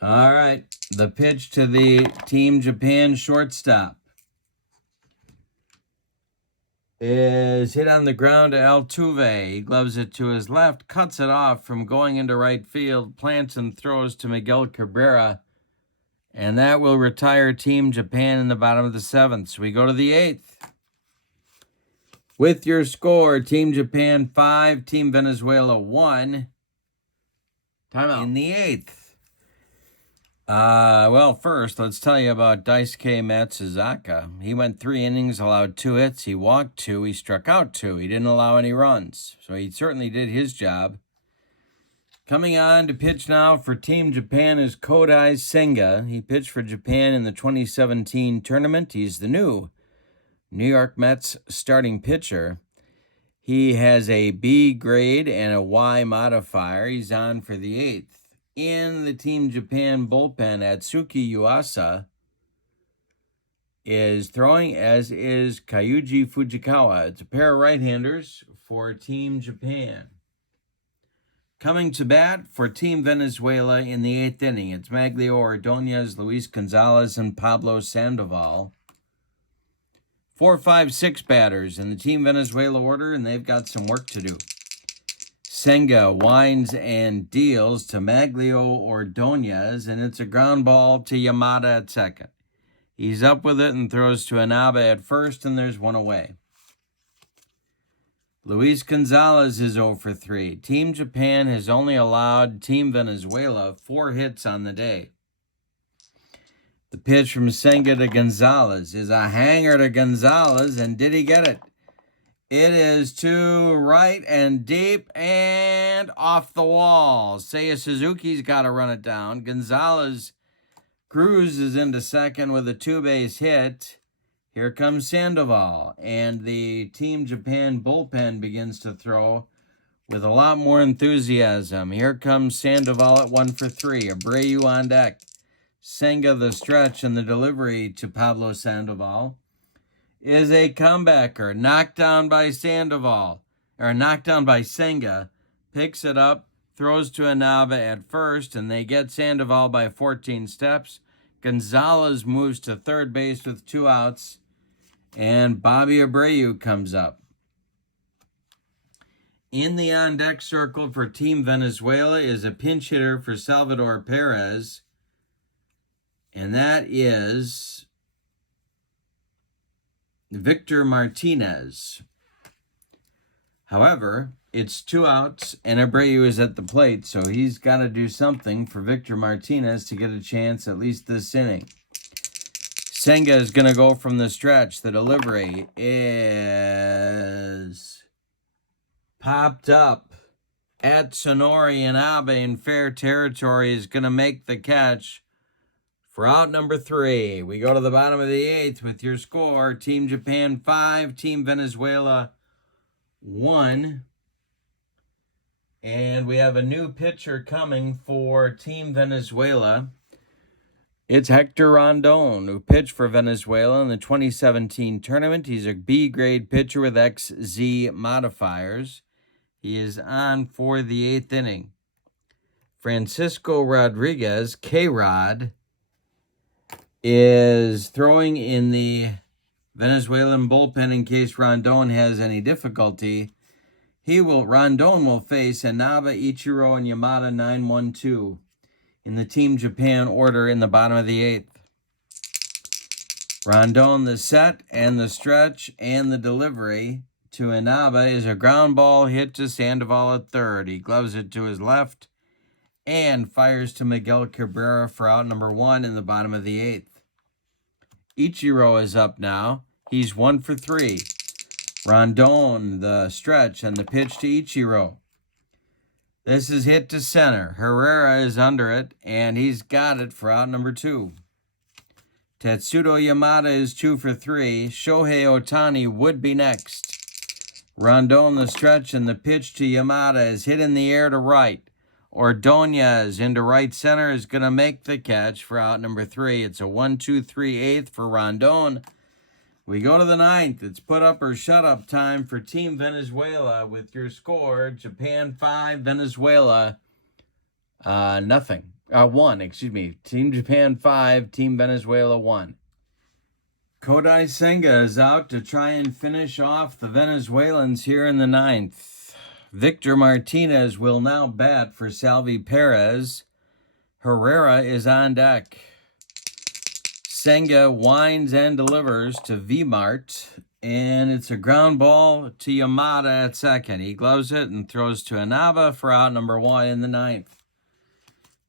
All right, the pitch to the Team Japan shortstop is hit on the ground to Altuve. He gloves it to his left, cuts it off from going into right field, plants and throws to Miguel Cabrera. And that will retire Team Japan in the bottom of the 7th. So we go to the 8th. With your score, Team Japan 5, Team Venezuela 1. Timeout. In the 8th. Well, first, let's tell you about Daisuke Matsuzaka. He went 3 innings, allowed 2 hits. He walked 2. He struck out 2. He didn't allow any runs. So he certainly did his job. Coming on to pitch now for Team Japan is Kodai Senga. He pitched for Japan in the 2017 tournament. He's the new New York Mets starting pitcher. He has a B grade and a Y modifier. He's on for the 8th. In the Team Japan bullpen, Atsuki Yuasa is throwing, as is Kyuji Fujikawa. It's a pair of right-handers for Team Japan. Coming to bat for Team Venezuela in the 8th inning, it's Maglio Ordonez, Luis Gonzalez, and Pablo Sandoval. 4, 5, 6 batters in the Team Venezuela order, and they've got some work to do. Senga winds and deals to Maglio Ordonez, and it's a ground ball to Yamada at second. He's up with it and throws to Inaba at first, and there's one away. Luis Gonzalez is 0 for 3. Team Japan has only allowed Team Venezuela 4 hits on the day. The pitch from Senga to Gonzalez is a hanger to Gonzalez, and did he get it? It is to right and deep and off the wall. Seiya Suzuki's got to run it down. Gonzalez cruises into second with a 2-base hit. Here comes Sandoval, and the Team Japan bullpen begins to throw with a lot more enthusiasm. Here comes Sandoval at 1 for 3. Abreu on deck. Senga the stretch, and the delivery to Pablo Sandoval is a comebacker. Knocked down by Sandoval, or knocked down by Senga. Picks it up, throws to Inaba at first, and they get Sandoval by 14 steps. Gonzalez moves to third base with 2 outs, and Bobby Abreu comes up. In the on-deck circle for Team Venezuela is a pinch hitter for Salvador Perez, and that is Victor Martinez. However, it's 2 outs, and Abreu is at the plate, so he's got to do something for Victor Martinez to get a chance at least this inning. Senga is going to go from the stretch. The delivery is popped up at Sonori, and Abe in fair territory is going to make the catch for out number 3. We go to the bottom of the 8th with your score. Team Japan 5, Team Venezuela 1. And we have a new pitcher coming for Team Venezuela. It's Hector Rondon, who pitched for Venezuela in the 2017 tournament. He's a B-grade pitcher with XZ modifiers. He is on for the 8th inning. Francisco Rodriguez, K-Rod, is throwing in the Venezuelan bullpen in case Rondon has any difficulty. Rondon will face Inaba, Ichiro, and Yamada 9-1-2 in the Team Japan order in the bottom of the 8th. Rondon, the set and the stretch and the delivery to Inaba is a ground ball hit to Sandoval at third. He gloves it to his left and fires to Miguel Cabrera for out number 1 in the bottom of the 8th. Ichiro is up now. He's 1 for 3. Rondon, the stretch, and the pitch to Ichiro. This is hit to center. Herrera is under it, and he's got it for out number 2. Tetsudo Yamada is 2 for 3. Shohei Ohtani would be next. Rondon, the stretch, and the pitch to Yamada is hit in the air to right. Ordonez into right center is going to make the catch for out number 3. It's a 1-2-3-8 for Rondon. We go to the 9th. It's put up or shut up time for Team Venezuela with your score. Japan 5, Venezuela nothing. 1, excuse me. Team Japan 5, Team Venezuela 1. Kodai Senga is out to try and finish off the Venezuelans here in the 9th. Victor Martinez will now bat for Salvi Perez. Herrera is on deck. Senga winds and delivers to V-Mart, and it's a ground ball to Yamada at second. He gloves it and throws to Inaba for out number 1 in the 9th.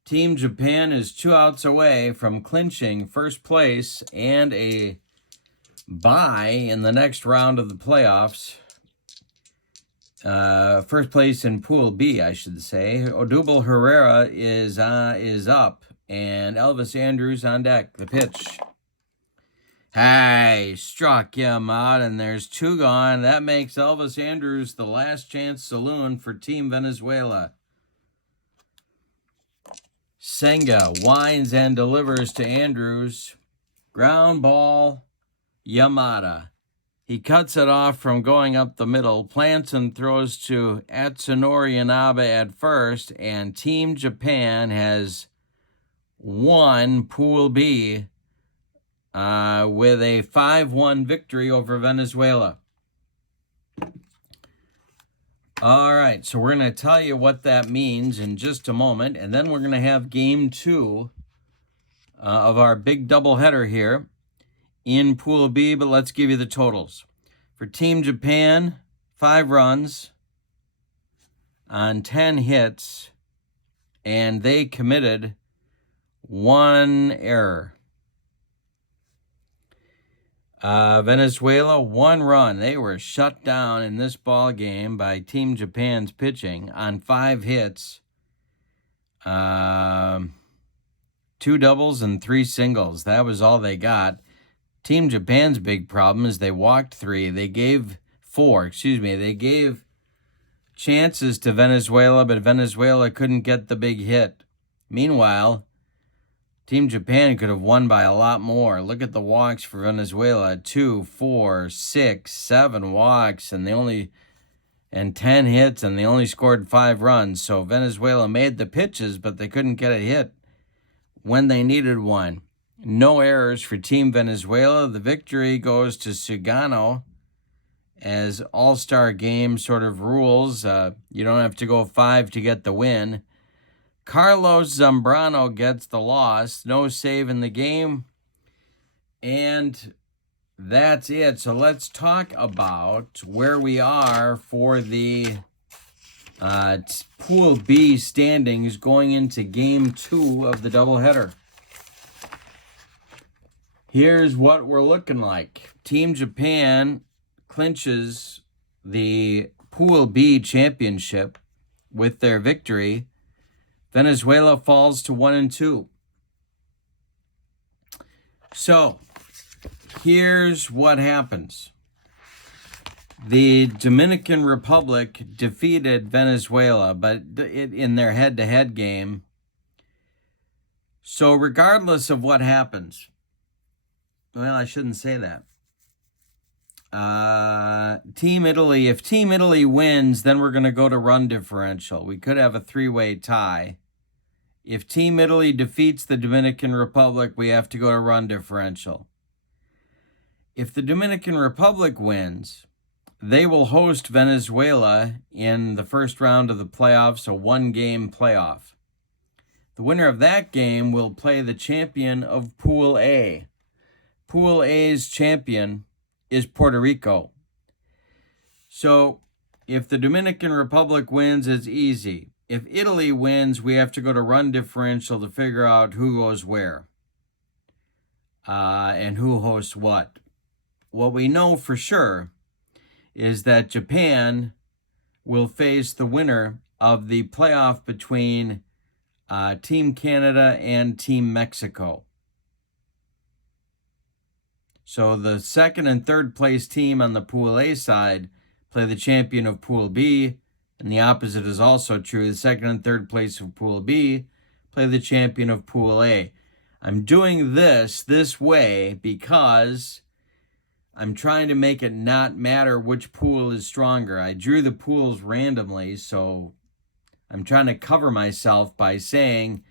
Team Japan is 2 outs away from clinching first place and a bye in the next round of the playoffs. First place in Pool B, I should say. Odubel Herrera is up, and Elvis Andrews on deck. The pitch. Hey, struck him out, and there's 2 gone. That makes Elvis Andrews the last chance saloon for Team Venezuela. Senga winds and delivers to Andrews. Ground ball, Yamada. He cuts it off from going up the middle, plants and throws to Atsunori Inaba at first, and Team Japan has won Pool B with a 5-1 victory over Venezuela. All right, so we're going to tell you what that means in just a moment, and then we're going to have Game 2 of our big doubleheader here in Pool B, but let's give you the totals. For Team Japan, 5 runs on 10 hits, and they committed 1 error. Venezuela, 1 run. They were shut down in this ball game by Team Japan's pitching on 5 hits, 2 doubles and 3 singles. That was all they got. Team Japan's big problem is they walked 3. They gave 4, They gave chances to Venezuela, but Venezuela couldn't get the big hit. Meanwhile, Team Japan could have won by a lot more. Look at the walks for Venezuela. 2, 4, 6, 7 walks, and 10 hits, and they only scored 5 runs. So Venezuela made the pitches, but they couldn't get a hit when they needed one. No errors for Team Venezuela. The victory goes to Sugano, as all-star game sort of rules. You don't have to go 5 to get the win. Carlos Zambrano gets the loss. No save in the game. And that's it. So let's talk about where we are for the Pool B standings going into Game 2 of the doubleheader. Here's what we're looking like. Team Japan clinches the Pool B championship with their victory. Venezuela falls to 1-2. So, here's what happens. The Dominican Republic defeated Venezuela, but in their head-to-head game. So, regardless of what happens, well, I shouldn't say that. Team Italy, if Team Italy wins, then we're going to go to run differential. We could have a 3-way tie. If Team Italy defeats the Dominican Republic, we have to go to run differential. If the Dominican Republic wins, they will host Venezuela in the first round of the playoffs, a 1-game playoff. The winner of that game will play the champion of Pool A. Pool A's champion is Puerto Rico. So, if the Dominican Republic wins, it's easy. If Italy wins, we have to go to run differential to figure out who goes where and who hosts what. What we know for sure is that Japan will face the winner of the playoff between Team Canada and Team Mexico. So the second and third place team on the Pool A side play the champion of Pool B, and the opposite is also true. The second and third place of Pool B play the champion of Pool A. I'm doing this way because I'm trying to make it not matter which pool is stronger. I drew the pools randomly, so I'm trying to cover myself by saying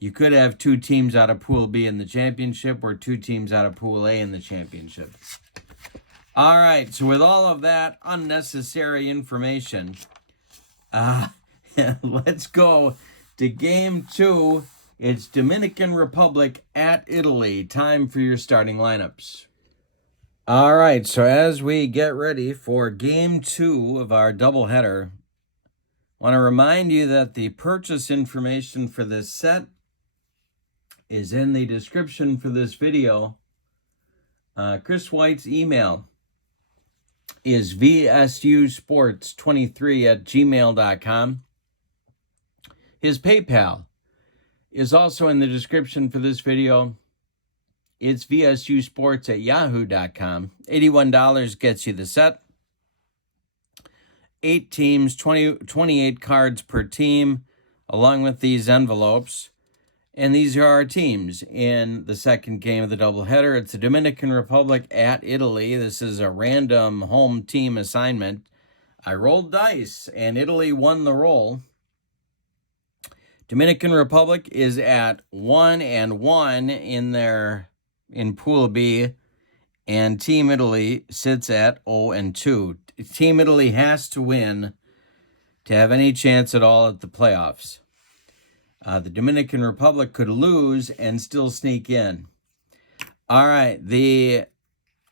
you could have 2 teams out of Pool B in the championship or 2 teams out of Pool A in the championship. All right, so with all of that unnecessary information, let's go to Game 2. It's Dominican Republic at Italy. Time for your starting lineups. All right, so as we get ready for Game 2 of our doubleheader, I want to remind you that the purchase information for this set is in the description for this video. Chris White's email is vsusports23@gmail.com. His PayPal is also in the description for this video. It's vsusports@yahoo.com. $81 gets you the set. 8 teams, 28 cards per team, along with these envelopes. And these are our teams in the second game of the doubleheader. It's the Dominican Republic at Italy. This is a random home team assignment. I rolled dice, and Italy won the roll. Dominican Republic is at 1-1 in their in Pool B, and Team Italy sits at 0-2. Team Italy has to win to have any chance at all at the playoffs. The Dominican Republic could lose and still sneak in. All right, the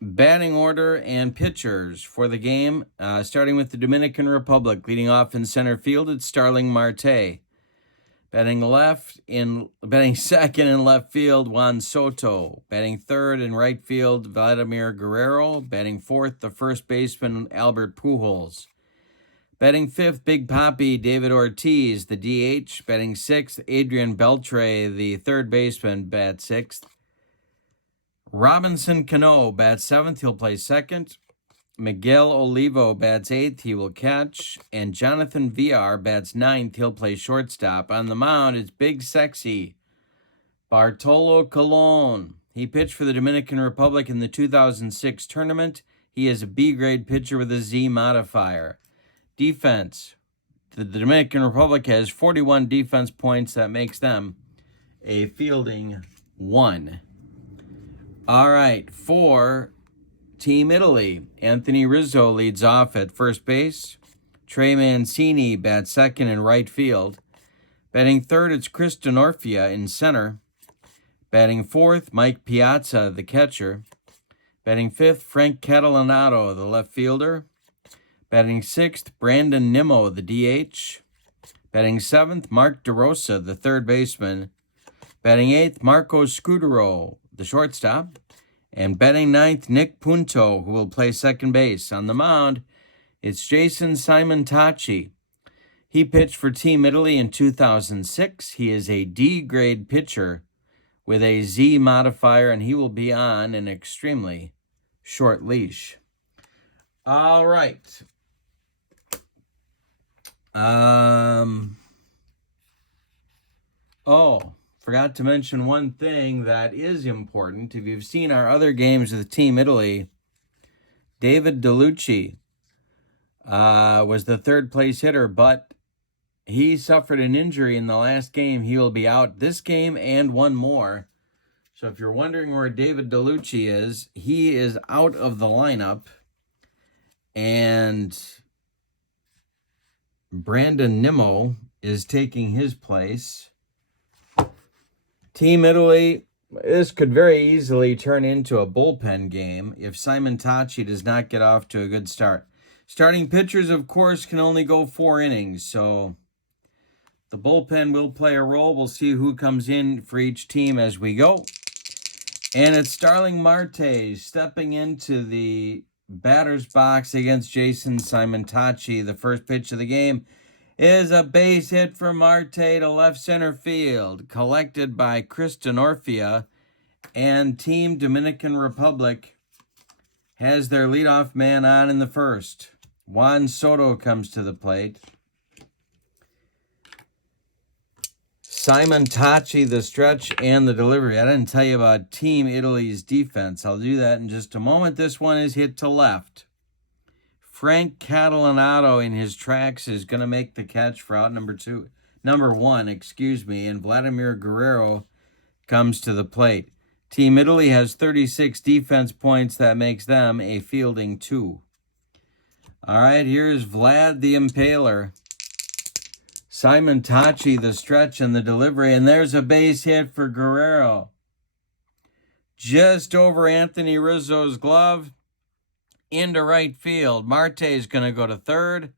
batting order and pitchers for the game, starting with the Dominican Republic. Leading off in center field, it's Starling Marte. Batting second in left field, Juan Soto. Batting third in right field, Vladimir Guerrero. Batting fourth, the first baseman, Albert Pujols. Batting fifth, Big Papi, David Ortiz, the DH. Batting sixth, Adrian Beltre, the third baseman, bats sixth. Robinson Cano bats seventh. He'll play second. Miguel Olivo bats eighth. He will catch. And Jonathan Villar bats ninth. He'll play shortstop. On the mound, it's Big Sexy Bartolo Colon. He pitched for the Dominican Republic in the 2006 tournament. He is a B-grade pitcher with a Z modifier. Defense. The Dominican Republic has 41 defense points. That makes them a fielding 1. All right, for Team Italy, Anthony Rizzo leads off at first base. Trey Mancini bats second in right field. Batting third, it's Chris Denorfia in center. Batting fourth, Mike Piazza, the catcher. Batting fifth, Frank Catalanato, the left fielder. Batting sixth, Brandon Nimmo, the DH. Batting seventh, Mark DeRosa, the third baseman. Batting eighth, Marco Scudero, the shortstop. And batting ninth, Nick Punto, who will play second base. On the mound, it's Jason Simontacci. He pitched for Team Italy in 2006. He is a D-grade pitcher with a Z modifier, and he will be on an extremely short leash. All right. Forgot to mention one thing that is important. If you've seen our other games with Team Italy, David DeLucci was the third place hitter, but he suffered an injury in the last game. He will be out this game and one more. So if you're wondering where David DeLucci is, he is out of the lineup. And Brandon Nimmo is taking his place. Team Italy, this could very easily turn into a bullpen game if Simontacci does not get off to a good start. Starting pitchers, of course, can only go 4 innings, so the bullpen will play a role. We'll see who comes in for each team as we go. And it's Starling Marte stepping into the batter's box against Jason Simontacci. The first pitch of the game is a base hit for Marte to left center field, collected by Chris Denorfia, and Team Dominican Republic has their leadoff man on in the first. Juan Soto comes to the plate. Simontacci, the stretch and the delivery. I didn't tell you about Team Italy's defense. I'll do that in just a moment. This one is hit to left. Frank Catalanato in his tracks is going to make the catch for out number one, and Vladimir Guerrero comes to the plate. Team Italy has 36 defense points. That makes them a fielding 2. All right, here's Vlad the Impaler. Simontacci, the stretch and the delivery, and there's a base hit for Guerrero. Just over Anthony Rizzo's glove. Into right field. Marte is going to go to third.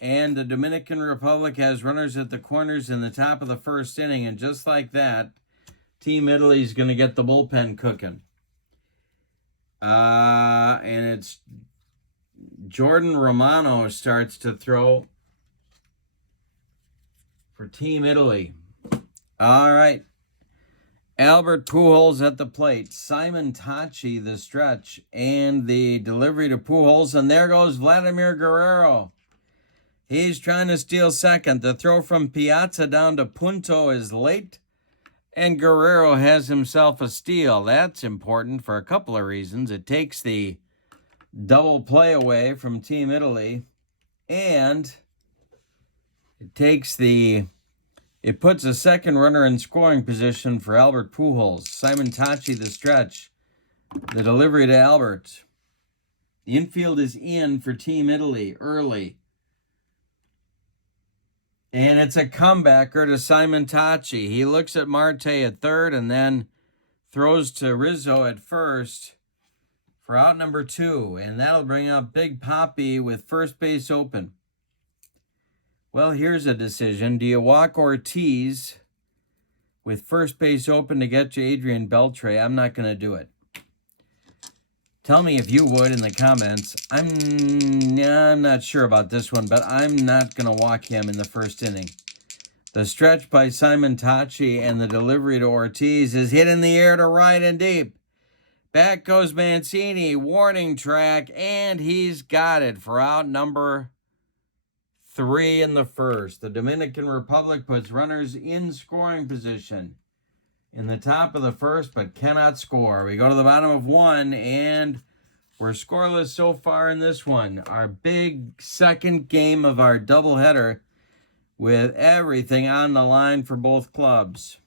And the Dominican Republic has runners at the corners in the top of the first inning. And just like that, Team Italy is going to get the bullpen cooking. And it's Jordan Romano starts to throw for Team Italy. All right. Albert Pujols at the plate. Simontacci, the stretch, and the delivery to Pujols. And there goes Vladimir Guerrero. He's trying to steal second. The throw from Piazza down to Punto is late. And Guerrero has himself a steal. That's important for a couple of reasons. It takes the double play away from Team Italy. And it takes the It puts a second runner in scoring position for Albert Pujols. Simon Tachi, the stretch. The delivery to Albert. The infield is in for Team Italy early. And it's a comebacker to Simon Tachi. He looks at Marte at third and then throws to Rizzo at first for out number 2. And that'll bring up Big Papi with first base open. Well, here's a decision. Do you walk Ortiz with first base open to get you Adrian Beltre? I'm not going to do it. Tell me if you would in the comments. I'm not sure about this one, but I'm not going to walk him in the first inning. The stretch by Simon Tachi and the delivery to Ortiz is hit in the air to right and deep. Back goes Mancini, warning track, and he's got it for out number 3 in the first. The Dominican Republic puts runners in scoring position in the top of the first, but cannot score. We go to the bottom of 1, and we're scoreless so far in this one. Our big second game of our doubleheader with everything on the line for both clubs.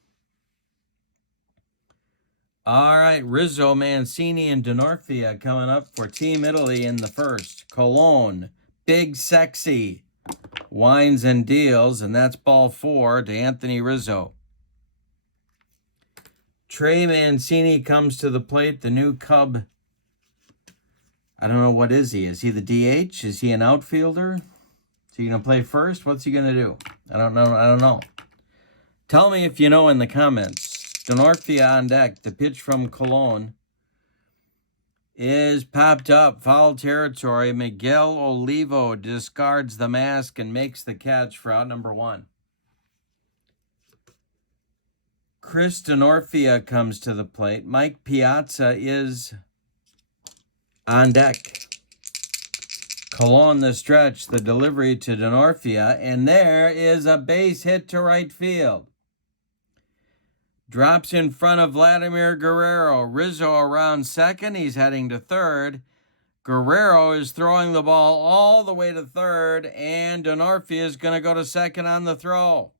All right, Rizzo, Mancini, and Denorfia coming up for Team Italy in the first. Colon, Big Sexy, winds and deals, and that's ball 4 to Anthony Rizzo. Trey Mancini comes to the plate, the new Cub. I don't know, what is he? Is he the DH? Is he an outfielder? Is he going to play first? What's he going to do? I don't know. Tell me if you know in the comments. Denorfia on deck. The pitch from Colon is popped up. Foul territory. Miguel Olivo discards the mask and makes the catch for out number 1. Chris Denorfia comes to the plate. Mike Piazza is on deck. Colon the stretch, the delivery to Denorfia, and there is a base hit to right field. Drops in front of Vladimir Guerrero. Rizzo around second. He's heading to third. Guerrero is throwing the ball all the way to third, and Denorfia is going to go to second on the throw.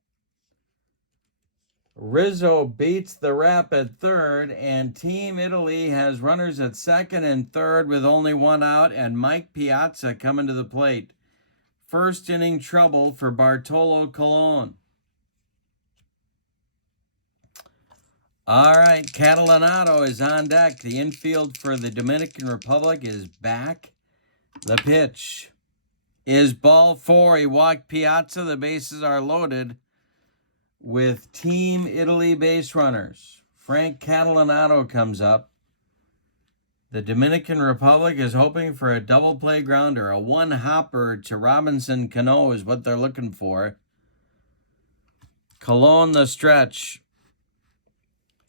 Rizzo beats the wrap at third, and Team Italy has runners at second and third with only 1 out, and Mike Piazza coming to the plate. First inning trouble for Bartolo Colon. All right, Catalanato is on deck. The infield for the Dominican Republic is back. The pitch is ball 4. He walked Piazza. The bases are loaded with Team Italy base runners. Frank Catalanato comes up. The Dominican Republic is hoping for a double play grounder. A 1-hopper to Robinson Cano is what they're looking for. Colon the stretch.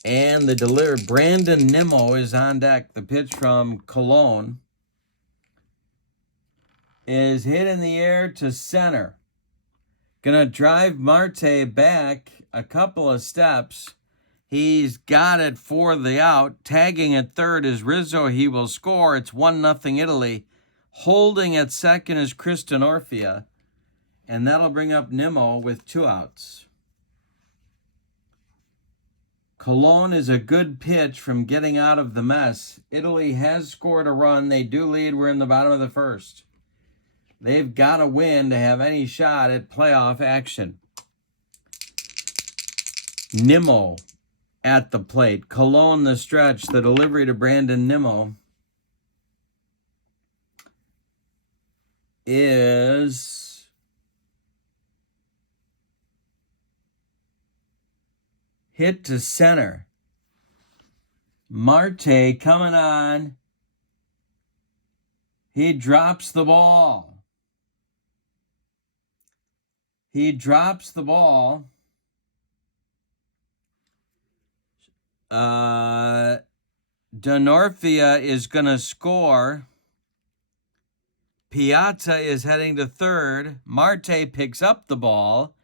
And the delivery. Brandon Nimmo is on deck. The pitch from Colon is hit in the air to center. Gonna drive Marte back a couple of steps. He's got it for the out. Tagging at third is Rizzo. He will score. It's 1-0 Italy. Holding at second is Chris Denorfia. And that'll bring up Nimmo with 2 outs. Colon is a good pitch from getting out of the mess. Italy has scored a run. They do lead. We're in the bottom of the first. They've got to win to have any shot at playoff action. Nimmo at the plate. Colon the stretch. The delivery to Brandon Nimmo is hit to center. Marte coming on. He drops the ball. Denorfia is going to score. Piazza is heading to third. Marte picks up the ball,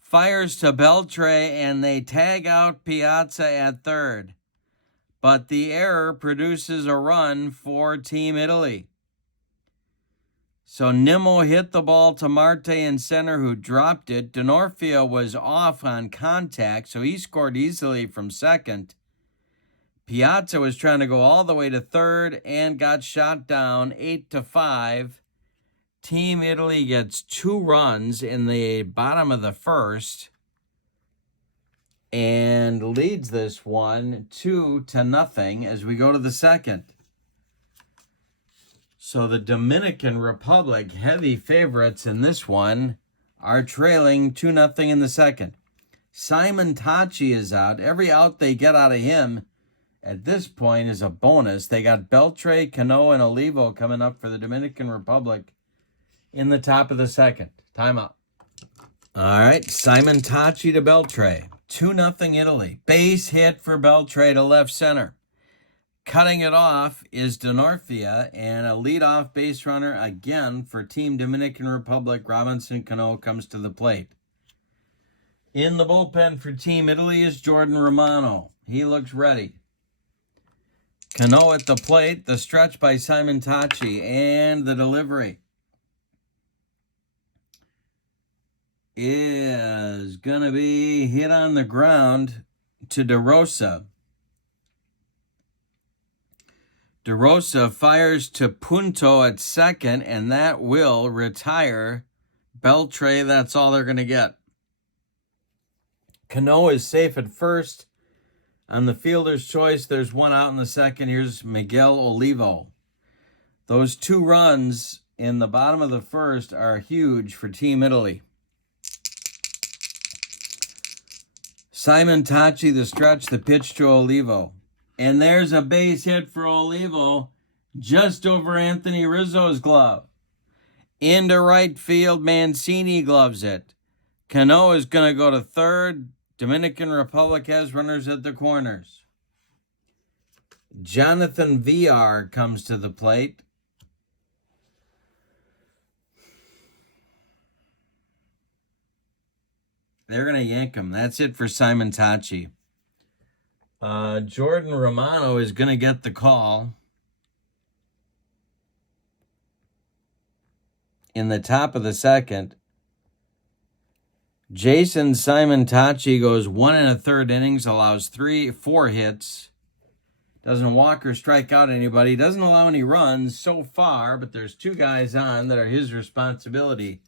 fires to Beltre, and they tag out Piazza at third. But the error produces a run for Team Italy. So Nimmo hit the ball to Marte in center, who dropped it. Denorfia was off on contact, so he scored easily from second. Piazza was trying to go all the way to third and got shot down 8-5. Team Italy gets 2 runs in the bottom of the first and leads this one 2-0 as we go to the second. So the Dominican Republic, heavy favorites in this one, are trailing 2-0 in the second. Simon Tachi is out. Every out they get out of him at this point is a bonus. They got Beltre, Cano, and Olivo coming up for the Dominican Republic in the top of the second. Timeout. All right, Simon Tachi to Beltre. 2-0 Italy. Base hit for Beltre to left center. Cutting it off is Denorfia, and a leadoff base runner again for Team Dominican Republic. Robinson Cano comes to the plate. In the bullpen for Team Italy is Jordan Romano. He looks ready. Cano at the plate, the stretch by Simon Tachi, and the delivery is going to be hit on the ground to DeRosa. DeRosa fires to Punto at second, and that will retire Beltre. That's all they're going to get. Cano is safe at first. On the fielder's choice, there's 1 out in the second. Here's Miguel Olivo. Those 2 runs in the bottom of the first are huge for Team Italy. Simon Tachi, the stretch, the pitch to Olivo. And there's a base hit for Olivo just over Anthony Rizzo's glove. Into right field, Mancini gloves it. Cano is going to go to third. Dominican Republic has runners at the corners. Jonathan Villar comes to the plate. They're going to yank him. That's it for Simon Tachi. Jordan Romano is going to get the call. In the top of the second, Jason Simon Tachi goes 1 1/3 innings, allows 4 hits. Doesn't walk or strike out anybody. Doesn't allow any runs so far, but there's 2 guys on that are his responsibility.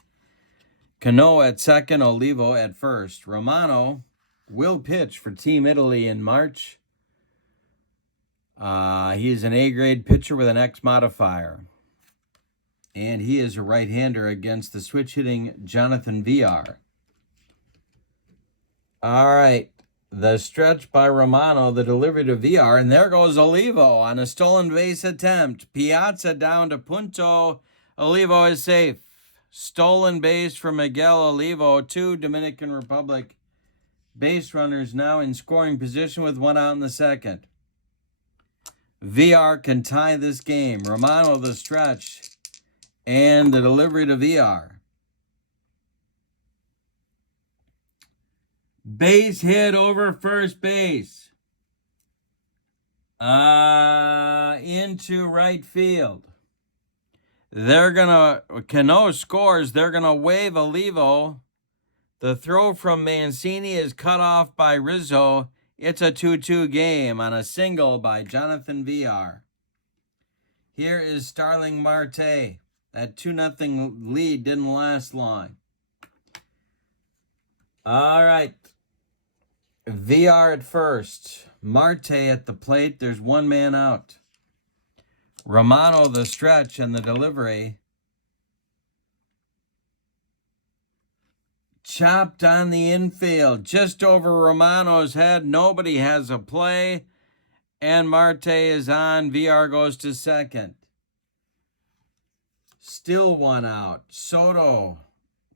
Cano at second, Olivo at first. Romano will pitch for Team Italy in March. He is an A-grade pitcher with an X modifier. And he is a right-hander against the switch-hitting Jonathan Villar. All right. The stretch by Romano, the delivery to Villar, and there goes Olivo on a stolen base attempt. Piazza down to Punto. Olivo is safe. Stolen base for Miguel Olivo. 2 Dominican Republic base runners now in scoring position with 1 out in the second. Villar can tie this game. Romano the stretch and the delivery to Villar. Base hit over first base. Into right field. Cano scores. They're going to wave Olivo. The throw from Mancini is cut off by Rizzo. It's a 2-2 game on a single by Jonathan Villar. Here is Starling Marte. That 2-0 lead didn't last long. All right. Villar at first. Marte at the plate. There's 1 man out. Romano the stretch and the delivery. Chopped on the infield. Just over Romano's head. Nobody has a play. And Marte is on. Villar goes to second. Still 1 out. Soto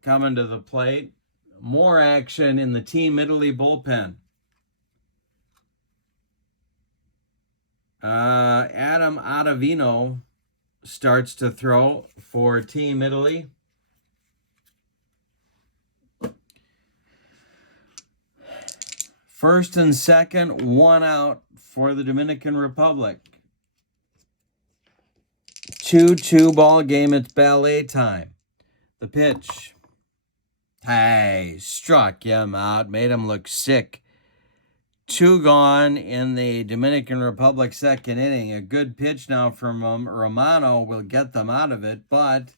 coming to the plate. More action in the Team Italy bullpen. Adam Ottavino starts to throw for Team Italy. First and second, 1 out for the Dominican Republic. 2-2 ball game. It's ballet time. The pitch. Hey, struck him out, made him look sick. 2 gone in the Dominican Republic second inning. A good pitch now from Romano will get them out of it, but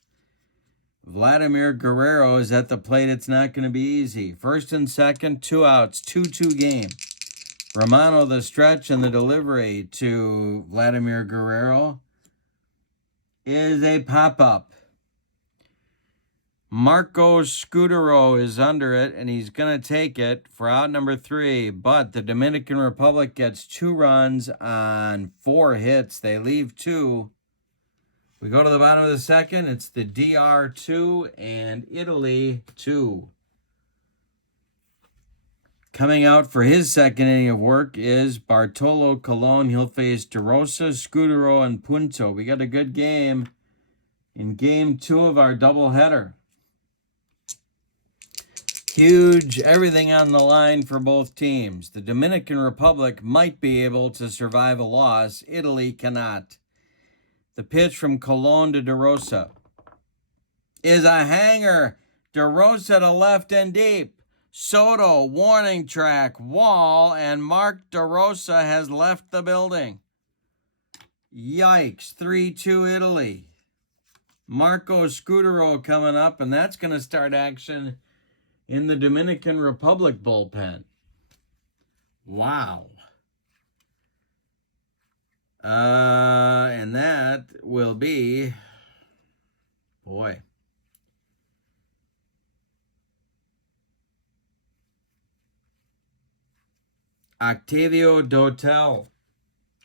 Vladimir Guerrero is at the plate. It's not going to be easy. First and second, 2 outs, 2-2 game. Romano the stretch, and the delivery to Vladimir Guerrero is a pop-up. Marco Scudero is under it, and he's going to take it for out number 3. But the Dominican Republic gets 2 runs on 4 hits. They leave 2. We go to the bottom of the second. It's the DR 2 and Italy 2. Coming out for his second inning of work is Bartolo Colon. He'll face DeRosa, Scudero, and Punto. We got a good game in game 2 of our doubleheader. Huge, everything on the line for both teams. The Dominican Republic might be able to survive a loss. Italy cannot. The pitch from Colon to DeRosa is a hanger. DeRosa to left and deep. Soto, warning track, wall, and Mark DeRosa has left the building. Yikes, 3-2 Italy. Marco Scudero coming up, and that's going to start action in the Dominican Republic bullpen. Wow. And that will be, boy, Octavio Dotel,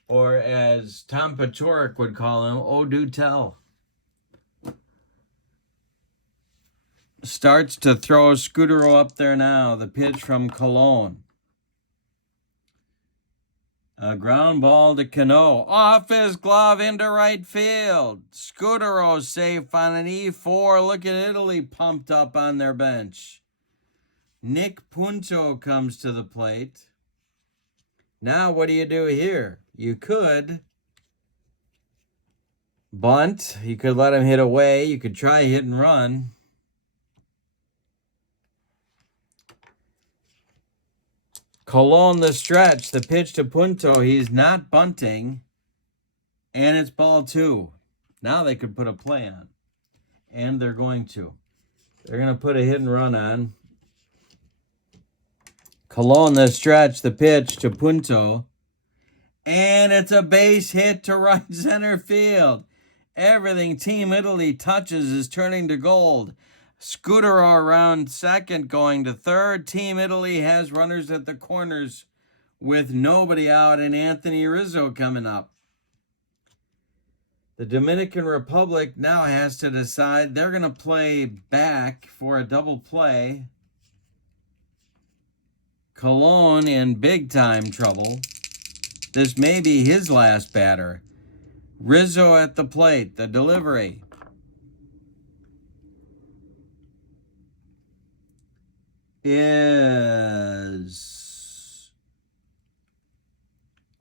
or as Tom Paciorek would call him, O'Dootell. Starts to throw Scudero up there now. The pitch from Colon. A ground ball to Cano. Off his glove into right field. Scudero safe on an E4. Look at Italy pumped up on their bench. Nick Punto comes to the plate. Now what do you do here? You could bunt. You could let him hit away. You could try hit and run. Colon the stretch, the pitch to Punto. He's not bunting, and it's ball 2. Now they could put a play on, and they're going to. They're going to put a hit and run on. Colon the stretch, the pitch to Punto, and it's a base hit to right center field. Everything Team Italy touches is turning to gold. Scudero around second, going to third. Team Italy has runners at the corners with nobody out, and Anthony Rizzo coming up. The Dominican Republic now has to decide. They're going to play back for a double play. Colon in big time trouble. This may be his last batter. Rizzo at the plate, the delivery. Is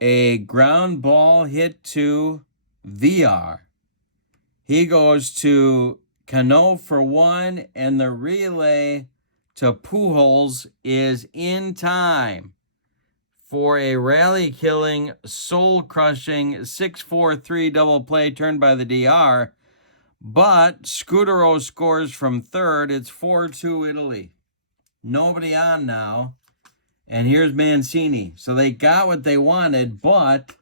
a ground ball hit to VR. He goes to Cano for 1, and the relay to Pujols is in time for a rally-killing, soul-crushing 6-4-3 double play turned by the DR. But Scudero scores from third. It's 4-2 Italy. Nobody on now. And here's Mancini. So they got what they wanted, but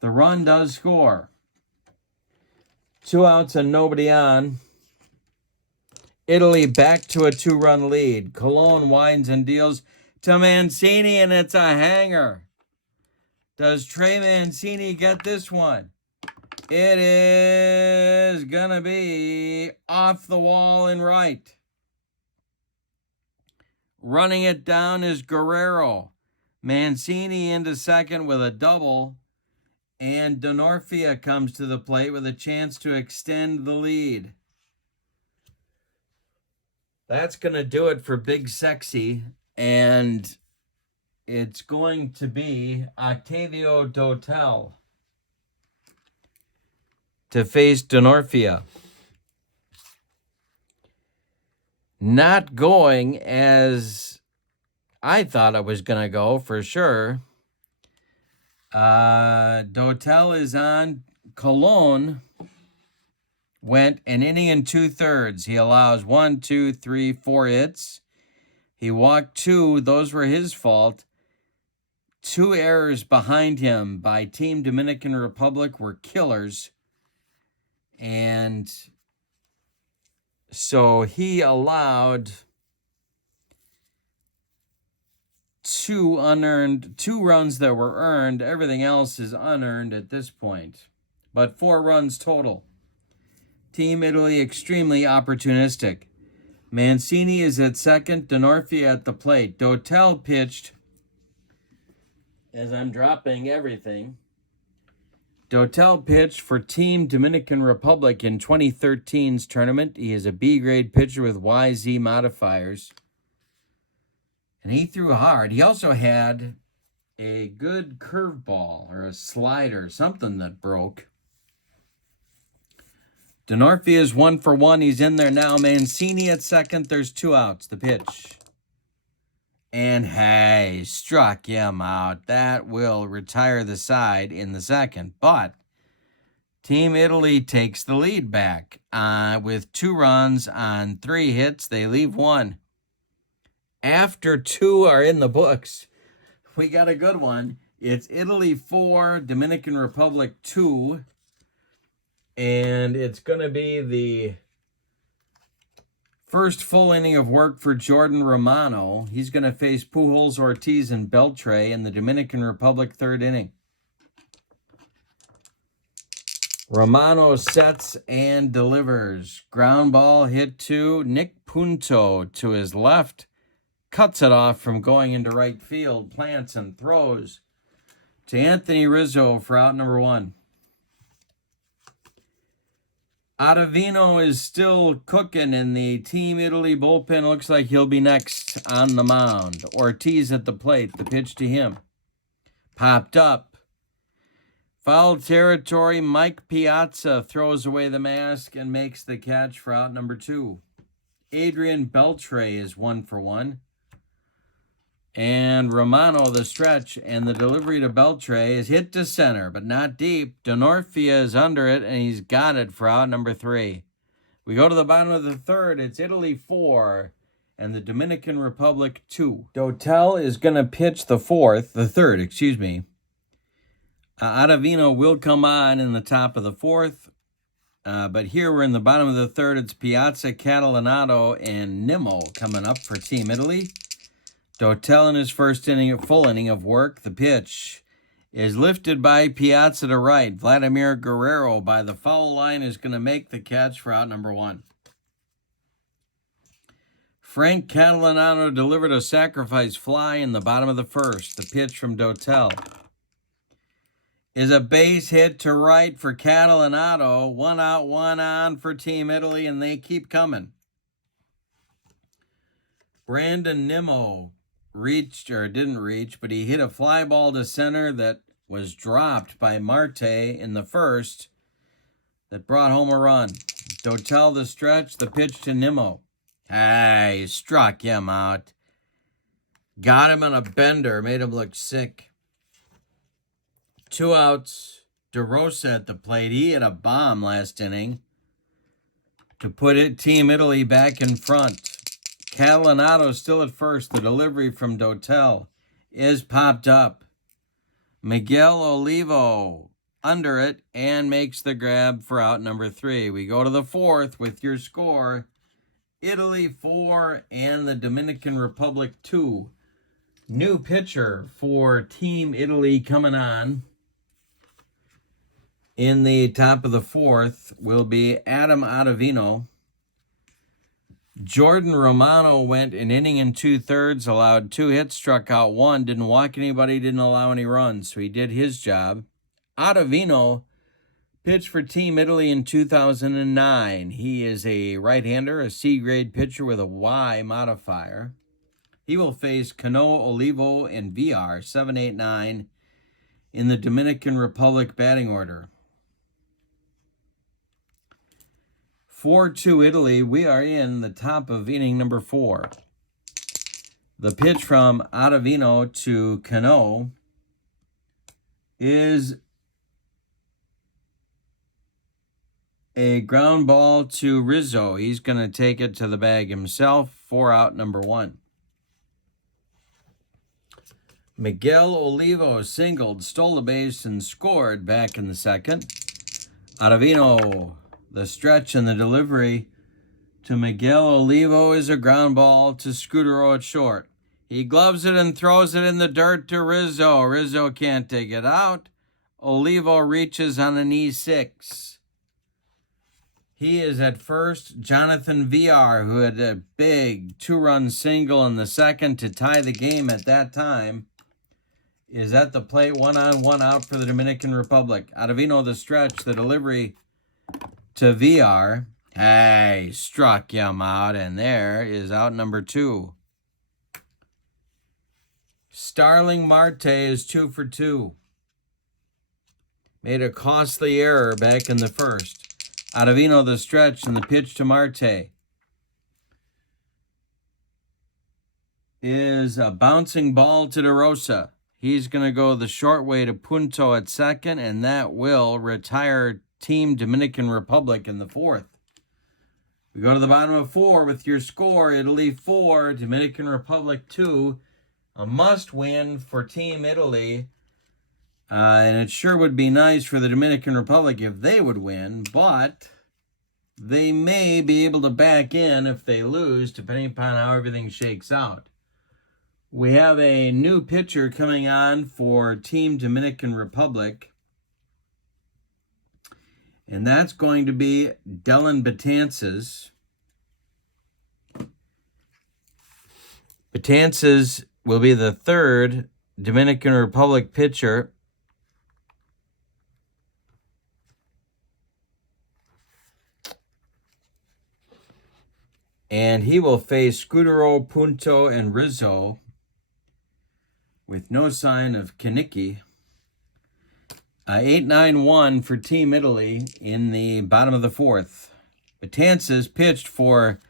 the run does score. 2 outs and nobody on. Italy back to a 2-run lead. Colon winds and deals to Mancini, and it's a hanger. Does Trey Mancini get this one? It is going to be off the wall and right. Running it down is Guerrero. Mancini into second with a double. And Denorfia comes to the plate with a chance to extend the lead. That's going to do it for Big Sexy. And it's going to be Octavio Dotel. to face Denorfia. Not going as I thought it was going to go for sure. Dotel is on. Cologne went an inning and 2/3. He allows 1, 2, 3, 4 hits. He walked 2. Those were his fault. 2 errors behind him by Team Dominican Republic were killers. And so he allowed 2 runs that were earned. Everything else is unearned at this point. But 4 runs total. Team Italy extremely opportunistic. Mancini is at second, Denorfia at the plate. Dotel pitched, as I'm dropping everything, Dotel pitched for Team Dominican Republic in 2013's tournament. He is a B-grade pitcher with YZ modifiers. And he threw hard. He also had a good curveball or a slider, something that broke. Denorfia is 1 for 1. He's in there now. Mancini at second. There's 2 outs. The pitch. And hey, struck him out. That will retire the side in the second. But Team Italy takes the lead back with 2 runs on 3 hits. They leave 1. After 2 are in the books, we got a good one. It's Italy 4, Dominican Republic 2. And it's going to be the first full inning of work for Jordan Romano. He's going to face Pujols, Ortiz, and Beltre in the Dominican Republic 3rd inning. Romano sets and delivers. Ground ball hit to Nick Punto to his left. Cuts it off from going into right field. Plants and throws to Anthony Rizzo for out number 1. Ottavino is still cooking in the Team Italy bullpen. Looks like he'll be next on the mound. Ortiz at the plate. The pitch to him. Popped up. Foul territory. Mike Piazza throws away the mask and makes the catch for out number 2. Adrian Beltre is 1 for 1. And Romano, the stretch, and the delivery to Beltre is hit to center, but not deep. Denorfia is under it, and he's got it for out number 3. We go to the bottom of the 3rd. It's Italy 4 and the Dominican Republic 2. Dotel is going to pitch the 3rd, excuse me. Ottavino will come on in the top of the 4th. But here we're in the bottom of the 3rd. It's Piazza, Catalanato, and Nimmo coming up for Team Italy. Dotel in his first inning, full inning of work. The pitch is lifted by Piazza to right. Vladimir Guerrero by the foul line is going to make the catch for out number 1. Frank Catalanato delivered a sacrifice fly in the bottom of the 1st. The pitch from Dotel is a base hit to right for Catalanato. 1 out, 1 on for Team Italy, and they keep coming. Brandon Nimmo didn't reach, but he hit a fly ball to center that was dropped by Marte in the 1st that brought home a run. Dotel the stretch, the pitch to Nimmo. Hey, struck him out. Got him on a bender, made him look sick. 2 outs. DeRosa at the plate. He hit a bomb last inning to put Team Italy back in front. Catalanato still at first. The delivery from Dotel is popped up. Miguel Olivo under it and makes the grab for out number 3. We go to the 4th with your score. Italy 4 and the Dominican Republic 2. New pitcher for Team Italy coming on in the top of the 4th will be Adam Ottavino. Jordan Romano went an inning and 2/3, allowed 2 hits, struck out 1, didn't walk anybody, didn't allow any runs, so he did his job. Ottavino pitched for Team Italy in 2009. He is a right-hander, a C-grade pitcher with a Y modifier. He will face Cano, Olivo, and VR 7, 8, 9 in the Dominican Republic batting order. 4-2 Italy. We are in the top of inning number 4. The pitch from Ottavino to Cano is a ground ball to Rizzo. He's going to take it to the bag himself. 4 out, number 1. Miguel Olivo singled, stole the base, and scored back in the second. Ottavino, the stretch and the delivery to Miguel Olivo is a ground ball to Scudero at short. He gloves it and throws it in the dirt to Rizzo. Rizzo can't take it out. Olivo reaches on an E6. He is at first. Jonathan Villar, who had a big 2-run single in the second to tie the game at that time, is at the plate. 1 on, 1 out for the Dominican Republic. Ottavino the stretch, the delivery to Villar. Hey, struck him out, and there is out number 2. Starling Marte is 2 for 2. Made a costly error back in the first. Ottavino the stretch and the pitch to Marte is a bouncing ball to DeRosa. He's going to go the short way to Punto at second, and that will retire Team Dominican Republic in the 4th. We go to the bottom of 4 with your score. Italy 4, Dominican Republic 2. A must-win for Team Italy. And it sure would be nice for the Dominican Republic if they would win, but they may be able to back in if they lose, depending upon how everything shakes out. We have a new pitcher coming on for Team Dominican Republic, and that's going to be Dylan Betances. Betances will be the 3rd Dominican Republic pitcher. And he will face Scudero, Punto, and Rizzo with no sign of Kaniki. 8-9-1 for Team Italy in the bottom of the 4th. Betances pitched for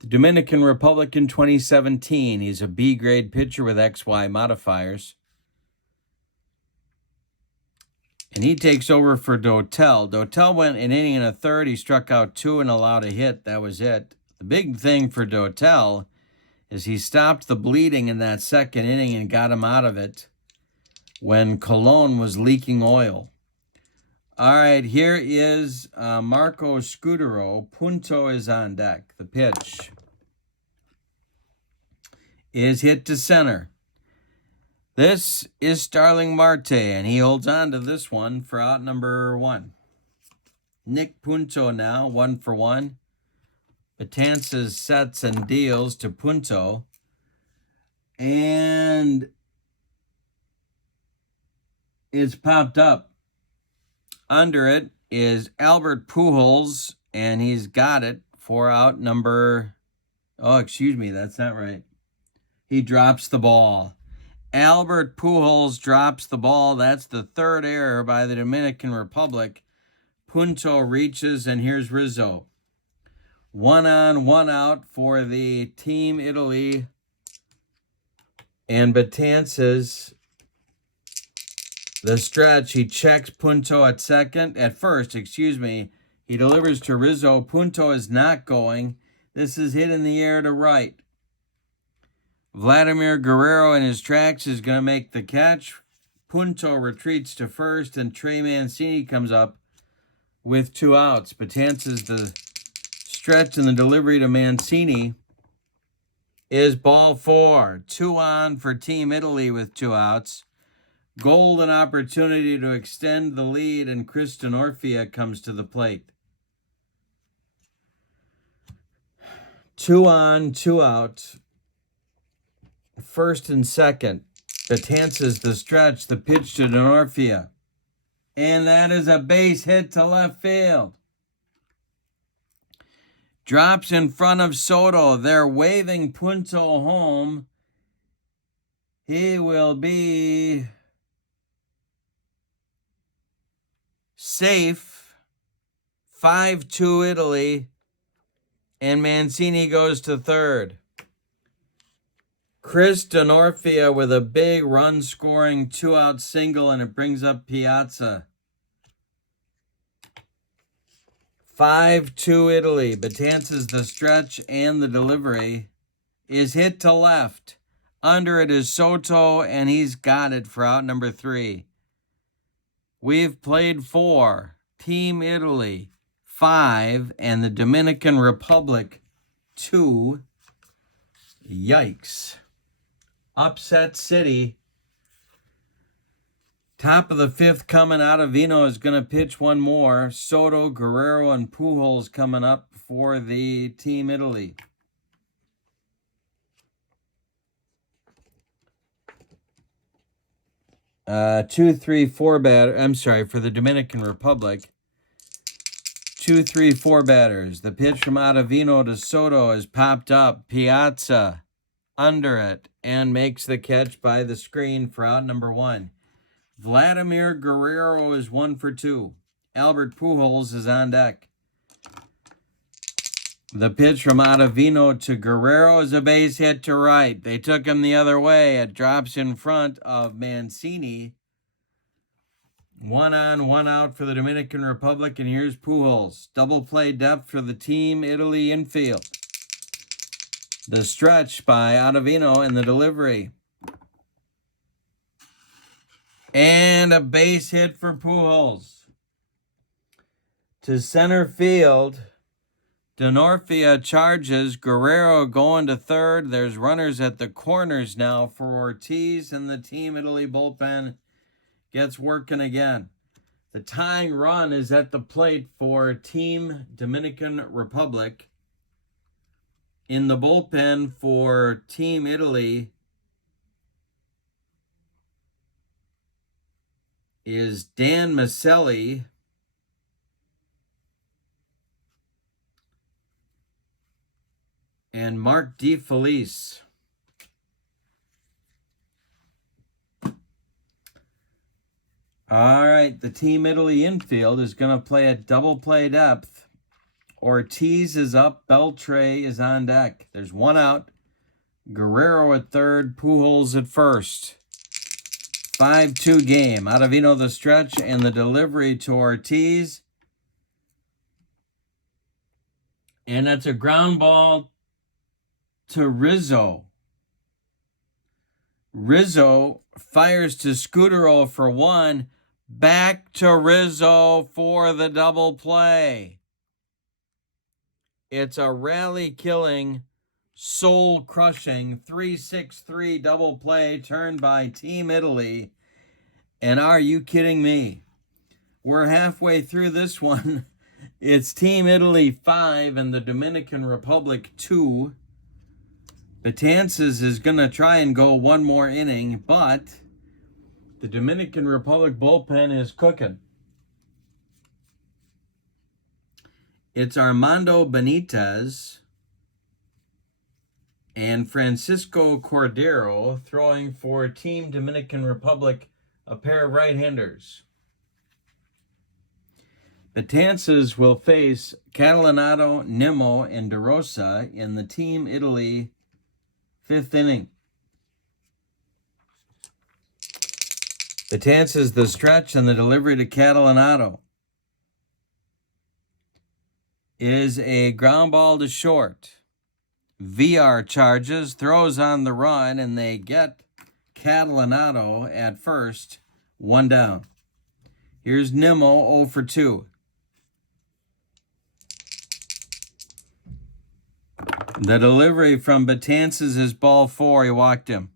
the Dominican Republic in 2017. He's a B-grade pitcher with XY modifiers. And he takes over for Dotel. Dotel went an inning and a third. He struck out 2 and allowed a hit. That was it. The big thing for Dotel is he stopped the bleeding in that second inning and got him out of it when Colon was leaking oil. All right, here is Marco Scudero. Punto is on deck. The pitch is hit to center. This is Starling Marte, and he holds on to this one for out number 1. Nick Punto now, 1 for 1. Betances sets and deals to Punto. And it's popped up. Under it is Albert Pujols, and he's got it for out number... Oh, excuse me, that's not right. He drops the ball. Albert Pujols drops the ball. That's the 3rd error by the Dominican Republic. Punto reaches, and here's Rizzo. 1 on, 1 out for the Team Italy. And Betances, the stretch, he checks Punto at first. He delivers to Rizzo. Punto is not going. This is hit in the air to right. Vladimir Guerrero in his tracks is going to make the catch. Punto retreats to first, and Trey Mancini comes up with 2 outs. Betances, the stretch and the delivery to Mancini is ball 4. 2 on for Team Italy with 2 outs. Golden opportunity to extend the lead, and Kristen Orfia comes to the plate. 2 on, 2 out. First and second. Betances the stretch, the pitch to Orfia. And that is a base hit to left field. Drops in front of Soto. They're waving Punto home. He will be safe. 5-2 Italy. and Mancini goes to third. Chris Denorfia with a big run-scoring 2-out single, and it brings up Piazza. 5-2 Italy. Betances the stretch and the delivery is hit to left. Under it is Soto, and he's got it for out number 3. We've played 4. Team Italy 5 and the Dominican Republic 2. Yikes. Upset City. Top of the 5th coming. Ottavino is going to pitch one more. Soto, Guerrero, and Pujols coming up for the Team Italy. Two, three, four batter. I'm sorry, for the Dominican Republic. 2, 3, 4 batters. The pitch from Ottavino to Soto is popped up. Piazza under it and makes the catch by the screen for out number 1. Vladimir Guerrero is 1 for 2. Albert Pujols is on deck. The pitch from Ottavino to Guerrero is a base hit to right. They took him the other way. It drops in front of Mancini. 1 on, 1 out for the Dominican Republic, and here's Pujols. Double play depth for the Team Italy infield. The stretch by Ottavino and the delivery. And a base hit for Pujols. To center field, Denorfia charges. Guerrero going to third. There's runners at the corners now for Ortiz, and the Team Italy bullpen gets working again. The tying run is at the plate for Team Dominican Republic. In the bullpen for Team Italy is Dan Maselli. And Mark DeFelice. All right, the Team Italy infield is going to play at double play depth. Ortiz is up. Beltre is on deck. There's 1 out. Guerrero at third. Pujols at first. 5-2 game. Ottavino the stretch and the delivery to Ortiz. And that's a ground ball to Rizzo. Rizzo fires to Scudero for 1. Back to Rizzo for the double play. It's a rally-killing, soul-crushing 3-6-3 double play turned by Team Italy. And are you kidding me? We're halfway through this one. It's Team Italy 5 and the Dominican Republic 2. Betances is going to try and go one more inning, but the Dominican Republic bullpen is cooking. It's Armando Benitez and Francisco Cordero throwing for Team Dominican Republic, a pair of right-handers. Betances will face Catalanato, Nimmo, and DeRosa in the Team Italy 5th inning. Betances the stretch and the delivery to Catalanato is a ground ball to short. VR charges, throws on the run, and they get Catalanato at first, 1 down. Here's Nimmo 0 for 2. The delivery from Betances is ball 4. He walked him.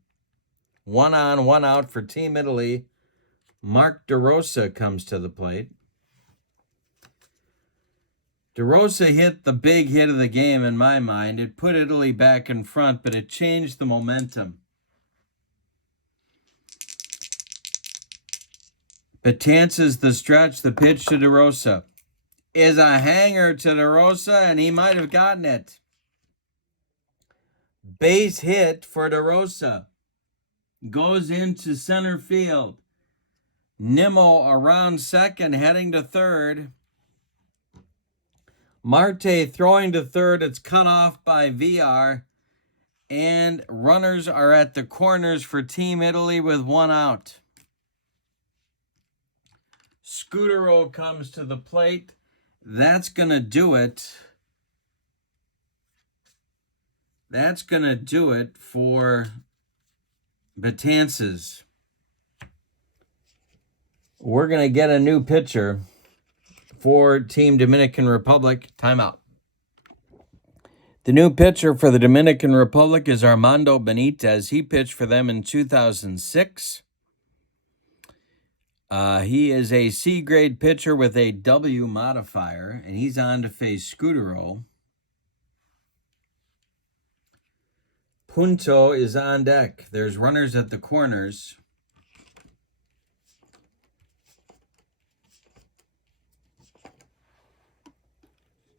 1 on, 1 out for Team Italy. Mark DeRosa comes to the plate. DeRosa hit the big hit of the game in my mind. It put Italy back in front, but it changed the momentum. Betances the stretch, the pitch to DeRosa is a hanger to DeRosa, and he might have gotten it. Base hit for DeRosa. Goes into center field. Nimmo around second, heading to third. Marte throwing to third. It's cut off by VR. And runners are at the corners for Team Italy with 1 out. Scutero comes to the plate. That's going to do it. That's going to do it for Betances. We're going to get a new pitcher for Team Dominican Republic. Timeout. The new pitcher for the Dominican Republic is Armando Benitez. He pitched for them in 2006. He is a C-grade pitcher with a W modifier, and he's on to face Scutero. Punto is on deck. There's runners at the corners.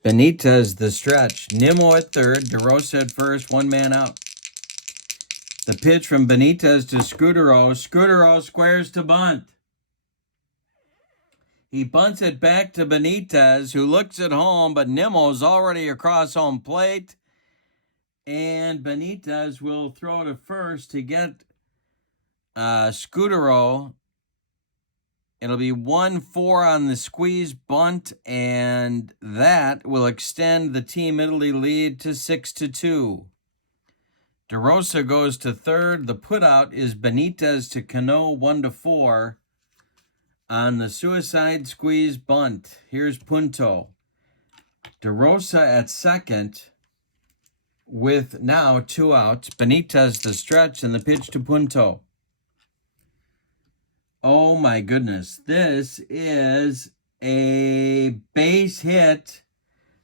Benitez the stretch. Nimmo at third. DeRosa at first. 1 man out. The pitch from Benitez to Scutero. Scutero squares to bunt. He bunts it back to Benitez, who looks at home, but Nimmo's already across home plate. And Benitez will throw to first to get Scutero. It'll be 1-4 on the squeeze bunt, and that will extend the Team Italy lead to 6-2. DeRosa goes to third. The putout is Benitez to Cano, 1-4 on the suicide squeeze bunt. Here's Punto. DeRosa at second with now 2 outs. Benitez the stretch and the pitch to Punto. Oh my goodness. This is a base hit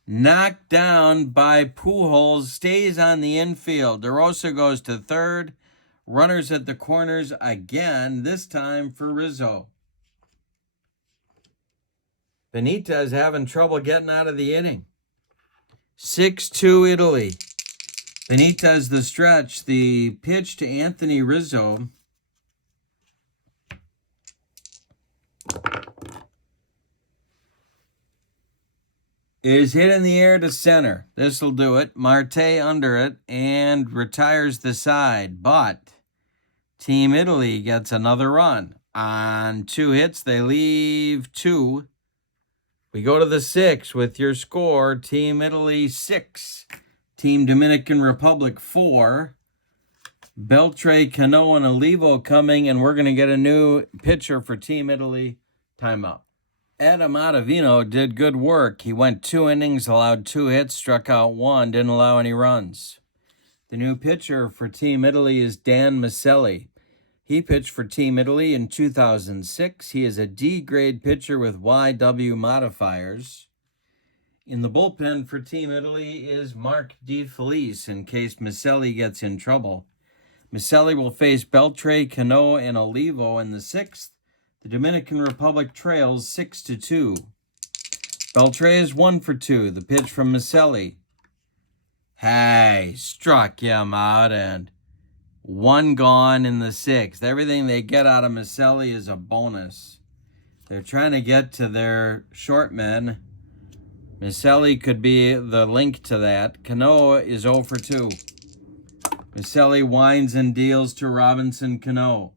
knocked down by Pujols. Stays on the infield. DeRosa goes to third. Runners at the corners again, this time for Rizzo. Benitez having trouble getting out of the inning. 6-2 Italy. Benitez the stretch. The pitch to Anthony Rizzo. Is hit in the air to center. This will do it. Marte under it and retires the side. But Team Italy gets another run. On 2 hits, they leave 2. We go to the 6 with your score. Team Italy 6. Team Dominican Republic 4. Beltre, Cano, and Olivo coming, and we're going to get a new pitcher for Team Italy. Timeout. Adam Ottavino did good work. He went 2 innings, allowed 2 hits, struck out 1, didn't allow any runs. The new pitcher for Team Italy is Dan Maselli. He pitched for Team Italy in 2006. He is a D-grade pitcher with YW modifiers. In the bullpen for Team Italy is Mark DeFelice in case Maselli gets in trouble. Maselli will face Beltre, Cano, and Olivo in the 6th. The Dominican Republic trails 6-2. Beltre is 1-for-2. The pitch from Maselli. Hey, struck him out, and 1 gone in the 6th. Everything they get out of Maselli is a bonus. They're trying to get to their short men. Maselli could be the link to that. Cano is 0-for-2. Maselli winds and deals to Robinson Cano.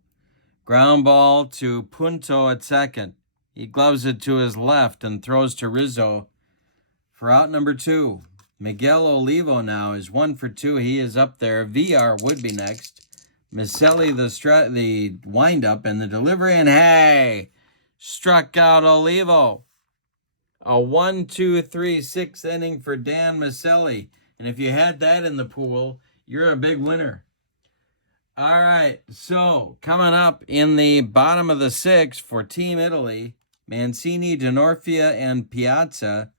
Ground ball to Punto at second. He gloves it to his left and throws to Rizzo for out number 2. Miguel Olivo now is 1-for-2. He is up there. VR would be next. Maselli the windup and the delivery, and hey, struck out Olivo. A 1-2-3-6 inning for Dan Maselli. And if you had that in the pool, you're a big winner. All right, so coming up in the bottom of the 6th for Team Italy, Mancini, Denorfia, and Piazza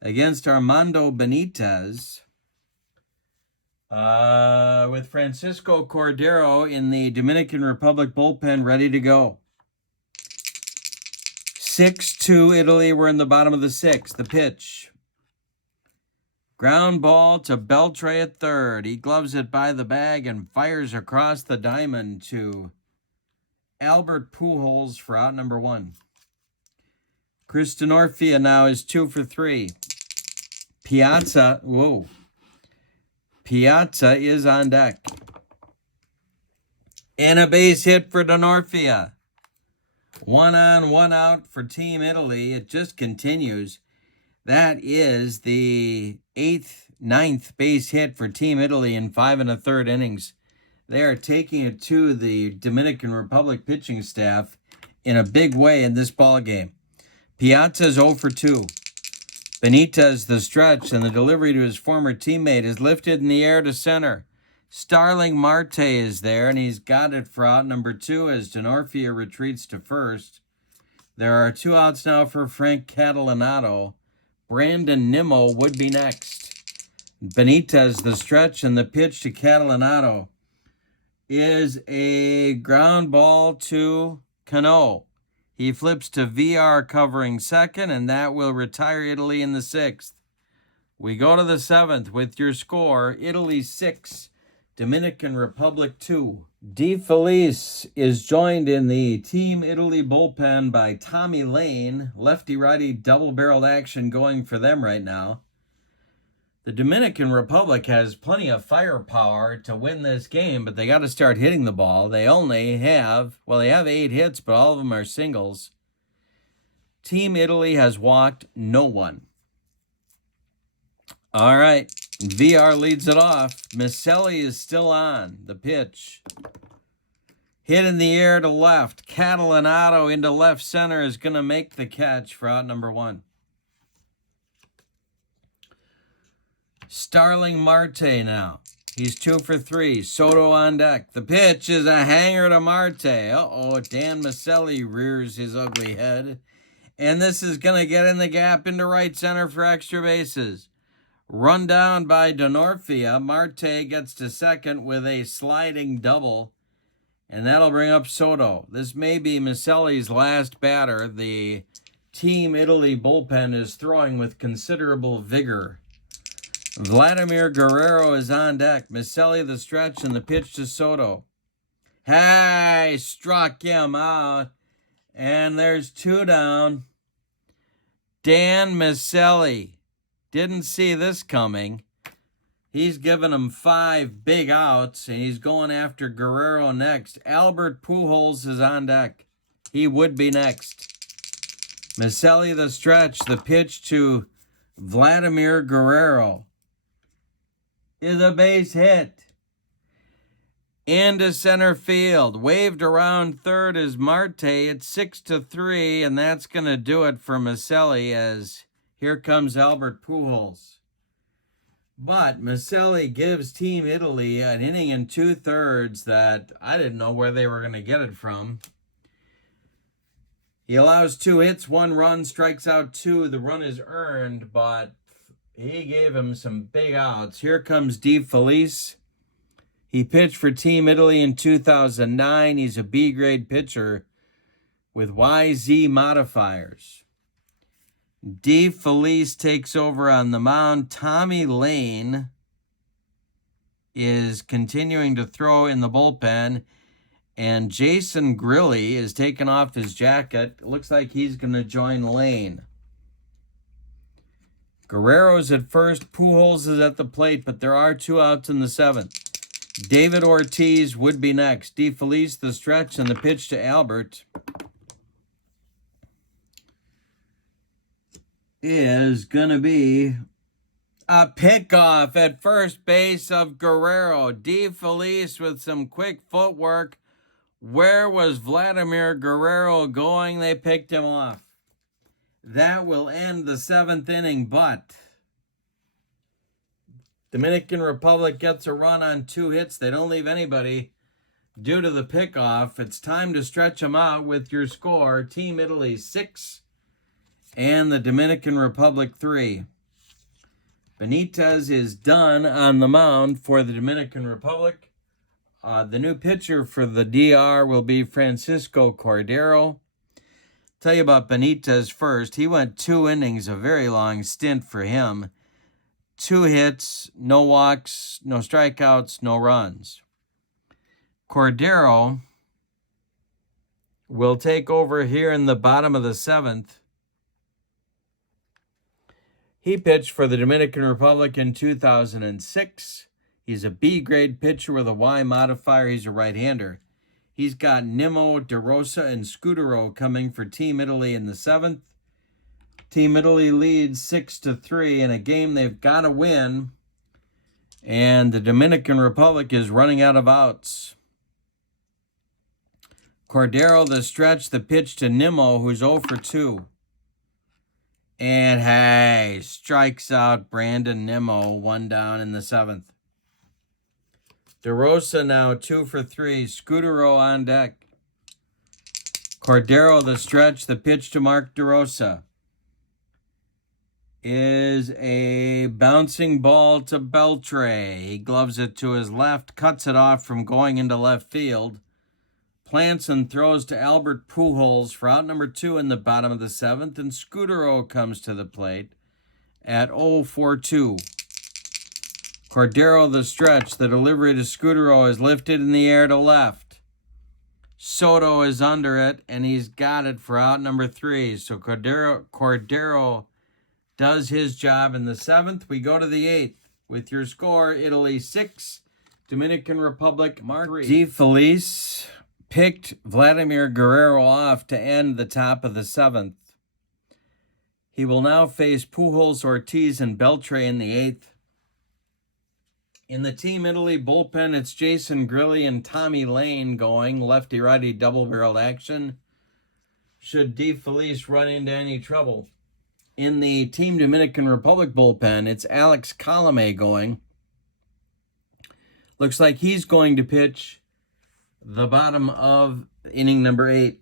against Armando Benitez, with Francisco Cordero in the Dominican Republic bullpen ready to go. 6-2 Italy. We're in the bottom of the 6th. The pitch. Ground ball to Beltre at third. He gloves it by the bag and fires across the diamond to Albert Pujols for out number 1. Chris Denorfia now is 2-for-3. Piazza is on deck. And a base hit for Denorfia. 1 on, 1 out for Team Italy. It just continues. That is the 9th base hit for Team Italy in 5 1/3 innings. They are taking it to the Dominican Republic pitching staff in a big way in this ball game. Piazza's 0 for 2. Benitez, the stretch, and the delivery to his former teammate is lifted in the air to center. Starling Marte is there, and he's got it for out number 2 as Denorfia retreats to first. There are 2 outs now for Frank Catalanato. Brandon Nimmo would be next. Benitez, the stretch, and the pitch to Catalanato is a ground ball to Cano. He flips to VR covering second, and that will retire Italy in the 6th. We go to the 7th with your score, Italy 6, Dominican Republic 2. De Felice is joined in the Team Italy bullpen by Tommy Lane. Lefty-righty double-barreled action going for them right now. The Dominican Republic has plenty of firepower to win this game, but they got to start hitting the ball. They only have, they have 8 hits, but all of them are singles. Team Italy has walked no one. All right, VR leads it off. Miceli is still on. The pitch. Hit in the air to left. Catalanato into left center is going to make the catch for out number 1. Starling Marte now. He's 2 for 3. Soto on deck. The pitch is a hanger to Marte. Dan Miceli rears his ugly head. And this is going to get in the gap into right center for extra bases. Run down by Denorfia. Marte gets to second with a sliding double. And that'll bring up Soto. This may be Miceli's last batter. The Team Italy bullpen is throwing with considerable vigor. Vladimir Guerrero is on deck. Miceli the stretch and the pitch to Soto. Hey, struck him out. And there's 2 down. Dan Miceli didn't see this coming. He's given him 5 big outs, and he's going after Guerrero next. Albert Pujols is on deck. He would be next. Miceli the stretch, the pitch to Vladimir Guerrero is a base hit. Into center field. Waved around third is Marte. It's 6-3, and that's going to do it for Miceli as here comes Albert Pujols. But Miceli gives Team Italy an inning and 2/3 that I didn't know where they were going to get it from. He allows 2 hits, 1 run, strikes out 2. The run is earned, but he gave him some big outs. Here comes De Felice. He pitched for Team Italy in 2009. He's a B-grade pitcher with YZ modifiers. De Felice takes over on the mound. Tommy Lane is continuing to throw in the bullpen. And Jason Grilly is taking off his jacket. It looks like he's going to join Lane. Guerrero's at first. Pujols is at the plate, but there are 2 outs in the 7th. David Ortiz would be next. De Felice the stretch and the pitch to Albert is going to be a pickoff at first base of Guerrero. De Felice with some quick footwork. Where was Vladimir Guerrero going? They picked him off. That will end the 7th inning, but Dominican Republic gets a run on 2 hits. They don't leave anybody due to the pickoff. It's time to stretch them out with your score. Team Italy 6 and the Dominican Republic 3. Benitez is done on the mound for the Dominican Republic. The new pitcher for the DR will be Francisco Cordero. Tell you about Benitez first. He went 2 innings, a very long stint for him. 2 hits, no walks, no strikeouts, no runs. Cordero will take over here in the bottom of the 7th. He pitched for the Dominican Republic in 2006. He's a B-grade pitcher with a Y modifier. He's a right-hander. He's got Nimmo, DeRosa, and Scudero coming for Team Italy in the 7th. Team Italy leads 6-3 in a game they've got to win. And the Dominican Republic is running out of outs. Cordero, the stretch, the pitch to Nimmo, who's 0 for 2. And hey, strikes out Brandon Nimmo, 1 down in the 7th. DeRosa now 2 for 3. Scudero on deck. Cordero, the stretch, the pitch to Mark DeRosa is a bouncing ball to Beltre. He gloves it to his left, cuts it off from going into left field. Plants and throws to Albert Pujols for out number 2 in the bottom of the 7th, and Scudero comes to the plate at 0 for 2. Cordero, the stretch, the delivery to Scudero is lifted in the air to left. Soto is under it, and he's got it for out number 3. So Cordero does his job in the 7th. We go to the 8th with your score: Italy 6, Dominican Republic Mark 3. De Felice picked Vladimir Guerrero off to end the top of the 7th. He will now face Pujols, Ortiz, and Beltre in the 8th. In the Team Italy bullpen, it's Jason Grilli and Tommy Lane going lefty-righty double-barreled action should De Felice run into any trouble. In the Team Dominican Republic bullpen, it's Alex Colomé going. Looks like he's going to pitch the bottom of inning number 8.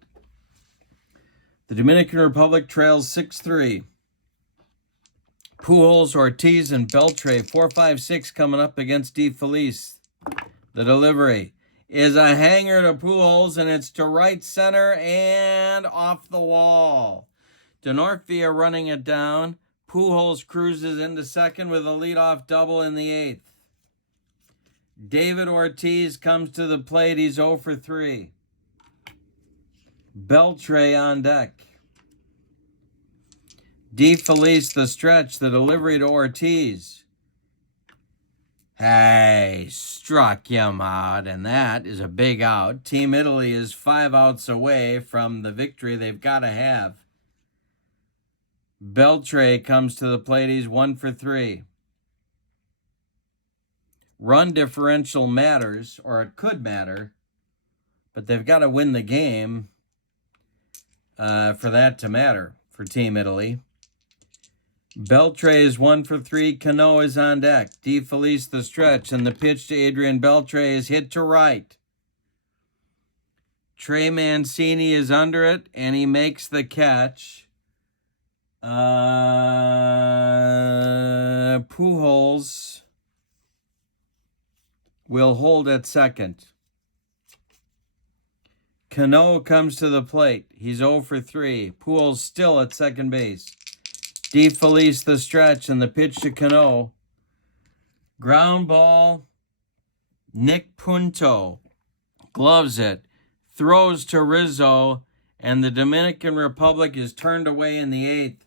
The Dominican Republic trails 6-3. Pujols, Ortiz, and Beltre, 4-5-6 coming up against De Felice. The delivery is a hanger to Pujols, and it's to right center and off the wall. Denorfia running it down. Pujols cruises into second with a leadoff double in the 8th. David Ortiz comes to the plate. He's 0 for 3. Beltre on deck. De Felice, the stretch, the delivery to Ortiz. Hey, struck him out, and that is a big out. Team Italy is 5 outs away from the victory they've got to have. Beltre comes to the plate. He's 1 for 3. Run differential matters, or it could matter, but they've got to win the game for that to matter for Team Italy. Beltre is 1 for 3. Cano is on deck. De Felice the stretch, and the pitch to Adrian Beltre is hit to right. Trey Mancini is under it, and he makes the catch. Pujols will hold at second. Cano comes to the plate. He's 0 for 3. Pujols still at second base. De Felice the stretch, and the pitch to Cano. Ground ball. Nick Punto gloves it. Throws to Rizzo, and the Dominican Republic is turned away in the 8th.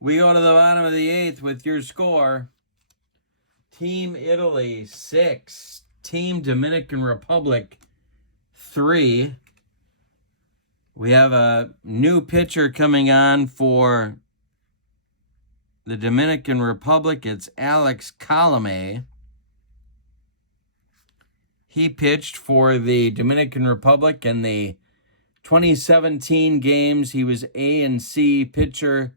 We go to the bottom of the 8th with your score: Team Italy 6, Team Dominican Republic 3. We have a new pitcher coming on for the Dominican Republic. It's Alex Colomé. He pitched for the Dominican Republic in the 2017 games. He was A and C pitcher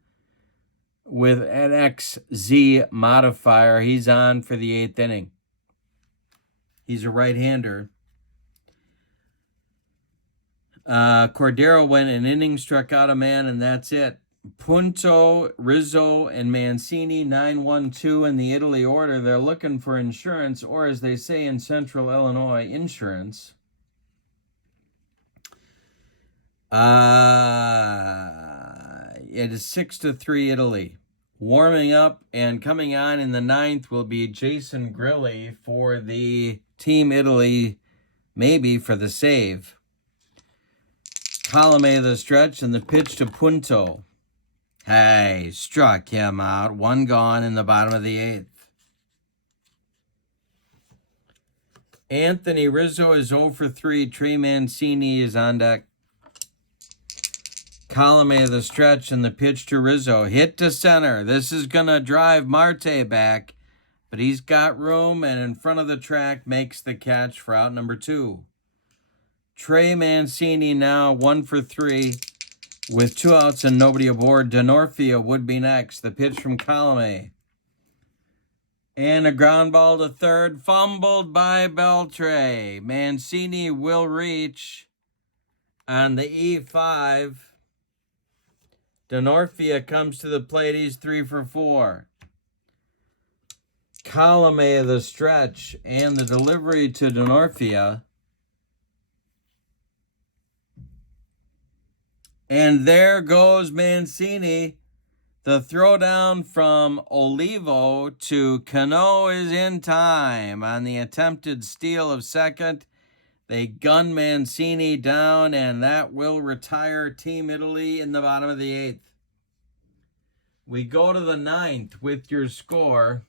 with an XZ modifier. He's on for the 8th inning. He's a right-hander. Cordero went an inning, struck out a man, and that's it. Punto, Rizzo, and Mancini, 9-1-2 in the Italy order. They're looking for insurance, or as they say in Central Illinois, insurance. It is 6-3 Italy. Warming up and coming on in the 9th will be Jason Grilli for the Team Italy, maybe for the save. Colomé the stretch, and the pitch to Punto. Hey, struck him out. One gone in the bottom of the 8th. Anthony Rizzo is 0 for 3. Trey Mancini is on deck. Colome the stretch and the pitch to Rizzo. Hit to center. This is going to drive Marte back, but he's got room and in front of the track makes the catch for out number 2. Trey Mancini now 1 for 3 with 2 outs and nobody aboard. Denorfia would be next. The pitch from Colome. And a ground ball to third, fumbled by Beltre. Mancini will reach on the E5. Denorfia comes to the plate. He's 3 for 4. Colome the stretch and the delivery to Denorfia. And there goes Mancini. The throwdown from Olivo to Cano is in time on the attempted steal of second. They gun Mancini down, and that will retire Team Italy in the bottom of the 8th. We go to the 9th with your score.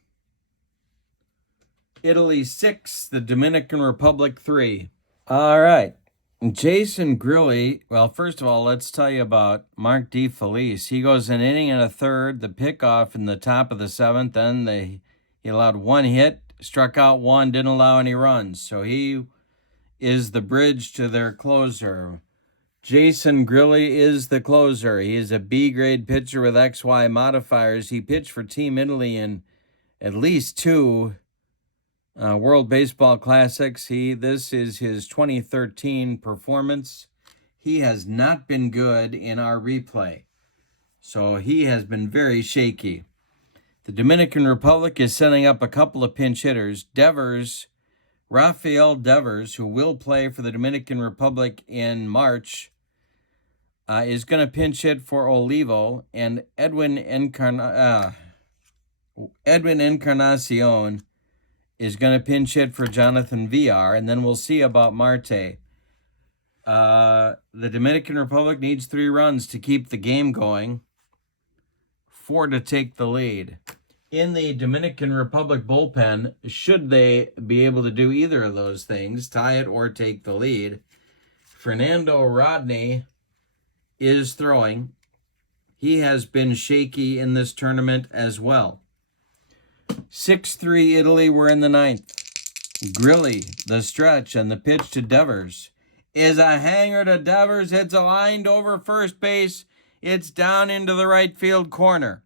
Italy 6, the Dominican Republic 3. All right. Jason Grilli, well, first of all, let's tell you about Mark DeFelice. He goes an inning and a third, the pickoff in the top of the 7th, then he allowed 1 hit, struck out 1, didn't allow any runs. So he is the bridge to their closer. Jason Grilli is the closer. He is a B-grade pitcher with XY modifiers. He pitched for Team Italy in at least 2 World Baseball Classics. This is his 2013 performance. He has not been good in our replay, so he has been very shaky. The Dominican Republic is setting up a couple of pinch hitters. Rafael Devers, who will play for the Dominican Republic in March, is going to pinch hit for Olivo, and Edwin Encarnacion is going to pinch hit for Jonathan Villar, and then we'll see about Marte. The Dominican Republic needs 3 runs to keep the game going, 4 to take the lead. In the Dominican Republic bullpen, should they be able to do either of those things, tie it or take the lead, Fernando Rodney is throwing. He has been shaky in this tournament as well. 6-3 Italy, we're in the 9th. Grilli, the stretch, and the pitch to Devers is a hanger to Devers. It's a line over first base. It's down into the right field corner.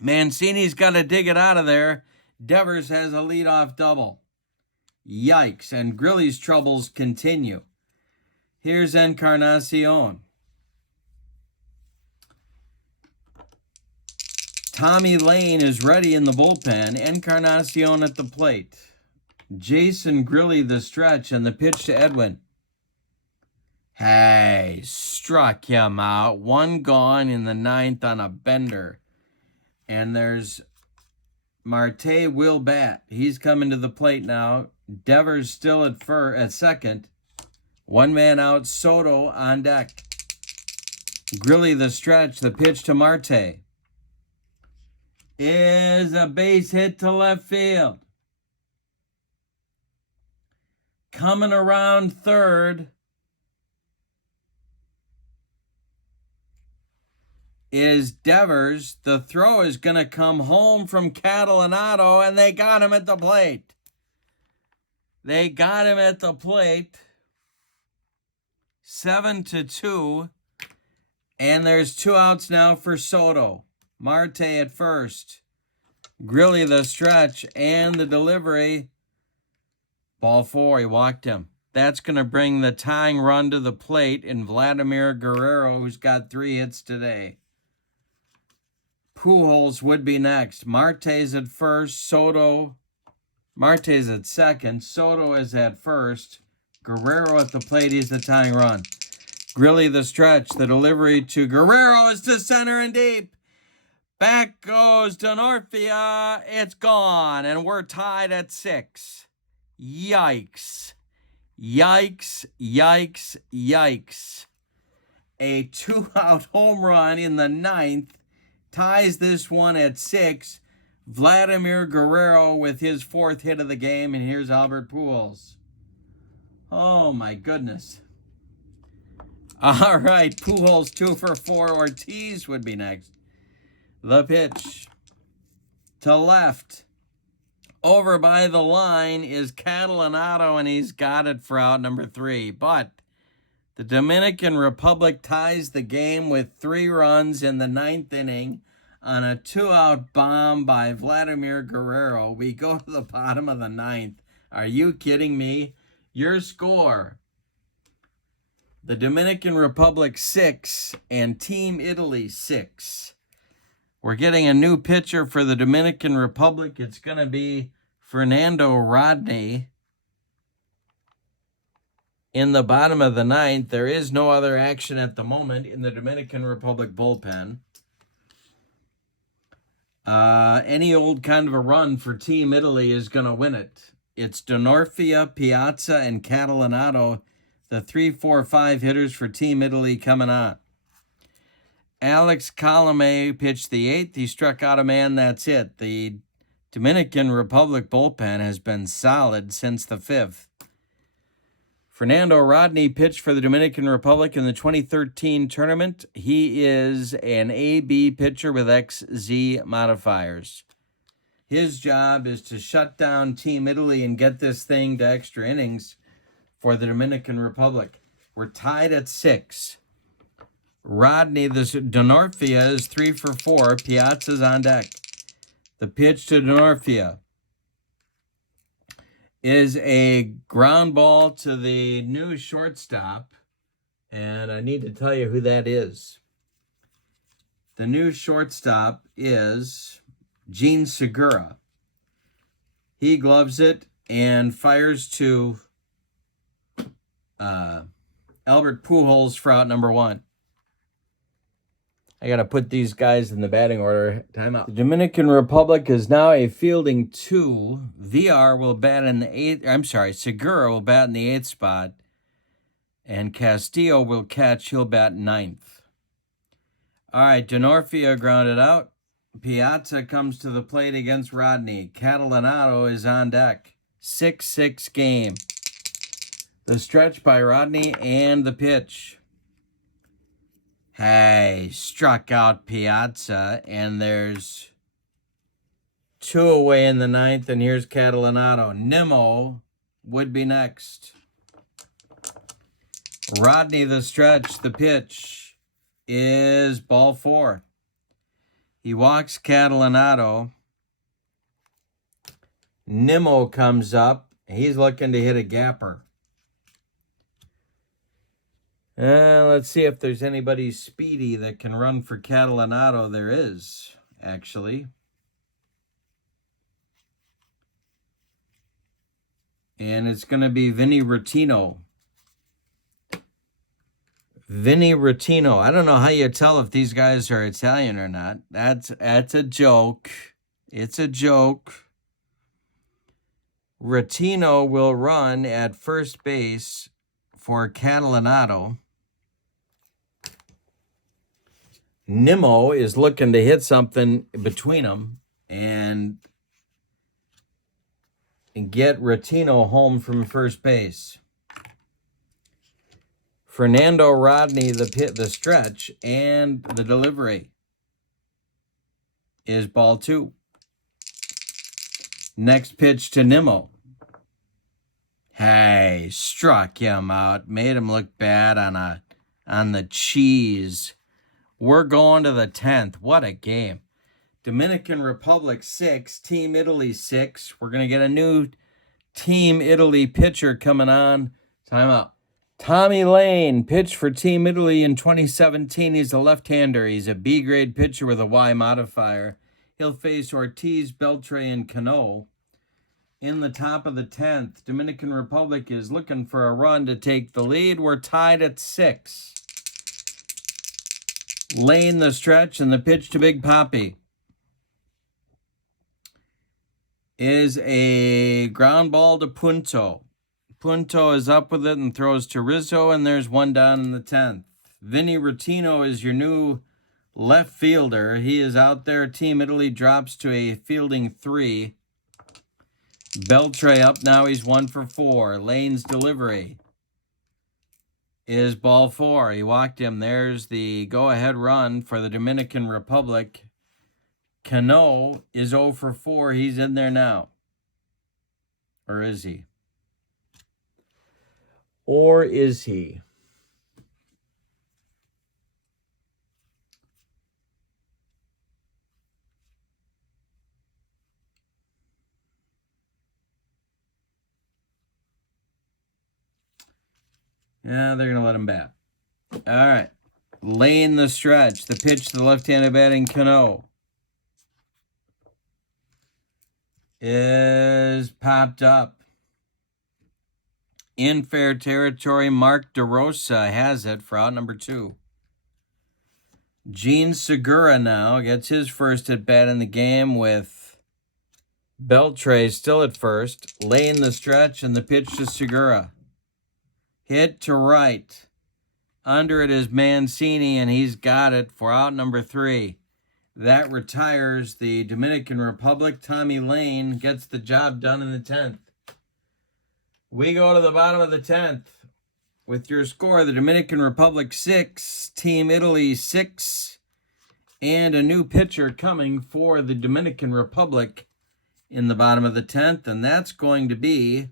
Mancini's got to dig it out of there. Devers has a leadoff double. Yikes, and Grilli's troubles continue. Here's Encarnacion. Tommy Lane is ready in the bullpen. Encarnacion at the plate. Jason Grilli the stretch and the pitch to Edwin. Hey, struck him out. 1 gone in the 9th on a bender. And there's Marte will bat. He's coming to the plate now. Devers still at second. 1 man out. Soto on deck. Grilli the stretch. The pitch to Marte is a base hit to left field. Coming around third is Devers. The throw is going to come home from Catalanato, and they got him at the plate. They got him at the plate. 7-2. And there's 2 outs now for Soto. Marte at first. Grilli the stretch and the delivery. Ball 4, he walked him. That's going to bring the tying run to the plate in Vladimir Guerrero, who's got 3 hits today. Pujols would be next. Marte's at first. Marte's at second. Soto is at first. Guerrero at the plate. He's the tying run. Grilli the stretch. The delivery to Guerrero is to center and deep. Back goes Denorfia. It's gone, and we're tied at 6. Yikes. Yikes, yikes, yikes. a 2-out home run in the 9th, ties this one at 6. Vladimir Guerrero with his 4th hit of the game, and here's Albert Pujols. Oh my goodness. All right, Pujols 2 for 4. Ortiz would be next. The pitch to left. Over by the line is Catalanato, and he's got it for out number 3. But the Dominican Republic ties the game with 3 runs in the 9th inning on a 2-out bomb by Vladimir Guerrero. We go to the bottom of the 9th. Are you kidding me? Your score: the Dominican Republic 6 and Team Italy 6. We're getting a new pitcher for the Dominican Republic. It's going to be Fernando Rodney. In the bottom of the 9th, there is no other action at the moment in the Dominican Republic bullpen. Any old kind of a run for Team Italy is going to win it. It's D'Onofrio, Piazza, and Catalanato, the 3, 4, 5 hitters for Team Italy coming on. Alex Colomé pitched the 8th. He struck out a man. That's it. The Dominican Republic bullpen has been solid since the 5th. Fernando Rodney pitched for the Dominican Republic in the 2013 tournament. He is an AB pitcher with XZ modifiers. His job is to shut down Team Italy and get this thing to extra innings for the Dominican Republic. We're tied at 6. Rodney, this D'Onofrio is 3 for 4. Piazza's on deck. The pitch to D'Onofrio is a ground ball to the new shortstop, and I need to tell you who that is. The new shortstop is Gene Segura. He gloves it and fires to Albert Pujols for out number 1. I got to put these guys in the batting order. Timeout. The Dominican Republic is now a fielding 2. VR will bat in the 8th. I'm sorry, Segura will bat in the 8th spot. And Castillo will catch. He'll bat 9th. All right, D'Onofrio grounded out. Piazza comes to the plate against Rodney. Catalanato is on deck. 6-6 game. The stretch by Rodney and the pitch. Hey, struck out Piazza, and there's 2 away in the 9th, and here's Catalanato. Nimmo would be next. Rodney, the stretch, the pitch is ball 4. He walks Catalanato. Nimmo comes up. He's looking to hit a gapper. Let's see if there's anybody speedy that can run for Catalanato. There is, actually. And it's going to be Vinny Rottino. Vinny Rottino. I don't know how you tell if these guys are Italian or not. That's a joke. It's a joke. Rottino will run at first base for Catalanato. Nimmo is looking to hit something between them and get Rottino home from first base. Fernando Rodney, the stretch, and the delivery is ball 2. Next pitch to Nimmo. Hey, struck him out. Made him look bad on the cheese. We're going to the 10th. What a game. Dominican Republic 6, Team Italy 6. We're going to get a new Team Italy pitcher coming on. Timeout. Tommy Lane pitched for Team Italy in 2017. He's a left-hander. He's a B-grade pitcher with a Y modifier. He'll face Ortiz, Beltre, and Cano. In the top of the 10th, Dominican Republic is looking for a run to take the lead. We're tied at 6. Lane, the stretch, and the pitch to Big Papi is a ground ball to Punto. Punto is up with it and throws to Rizzo, and there's one down in the 10th. Vinny Rottino is your new left fielder. He is out there. Team Italy drops to a fielding 3. Beltre up now. He's 1 for 4. Lane's delivery is ball 4. He walked him. There's the go-ahead run for the Dominican Republic. Cano is 0 for 4. He's in there now. Or is he? Or is he? Yeah, they're going to let him bat. All right. Lane the stretch. The pitch to the left-handed batting Cano is popped up. In fair territory, Mark DeRosa has it for out number 2. Gene Segura now gets his first at bat in the game with Beltre still at first. Lane the stretch and the pitch to Segura. Hit to right. Under it is Mancini, and he's got it for out number 3. That retires the Dominican Republic. Tommy Lane gets the job done in the 10th. We go to the bottom of the 10th with your score: the Dominican Republic 6, Team Italy 6, and a new pitcher coming for the Dominican Republic in the bottom of the 10th, and that's going to be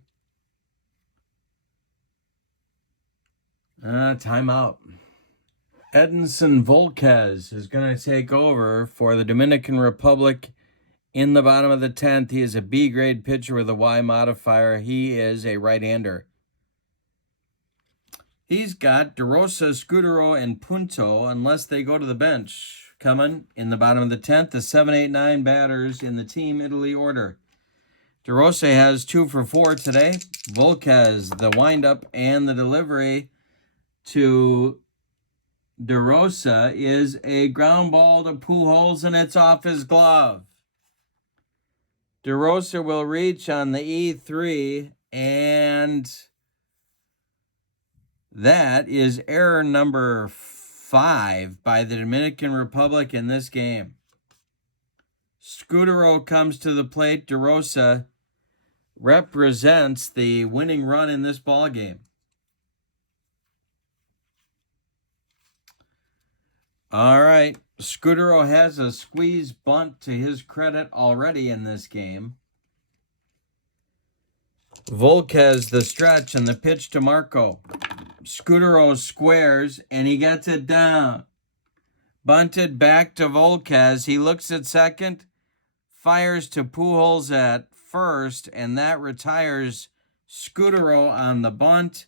timeout. Edinson Volquez is going to take over for the Dominican Republic in the bottom of the 10th. He is a B-grade pitcher with a Y modifier. He is a right-hander. He's got DeRosa, Scudero, and Punto, unless they go to the bench, coming in the bottom of the 10th. The 7, 8, 9 batters in the Team Italy order. DeRosa has 2 for 4 today. Volquez, the windup and the delivery to DeRosa is a ground ball to Pujols, and it's off his glove. DeRosa will reach on the E3, and that is error number 5 by the Dominican Republic in this game. Scudero comes to the plate. DeRosa represents the winning run in this ball game. All right, Scudero has a squeeze bunt to his credit already in this game. Volquez the stretch and the pitch to Marco. Scudero squares, and he gets it down. Bunted back to Volquez. He looks at second, fires to Pujols at first, and that retires Scudero on the bunt.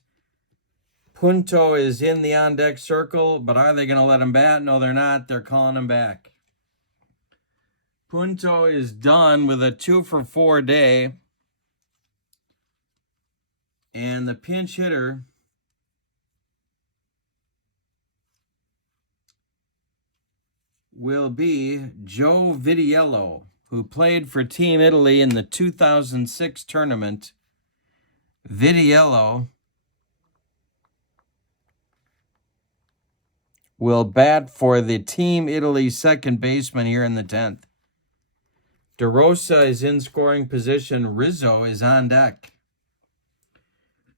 Punto is in the on-deck circle, but are they going to let him bat? No, they're not. They're calling him back. Punto is done with a 2 for 4 day. And the pinch hitter will be Joe Vitiello, who played for Team Italy in the 2006 tournament. Vitiello will bat for the Team Italy second baseman here in the 10th. DeRosa is in scoring position. Rizzo is on deck.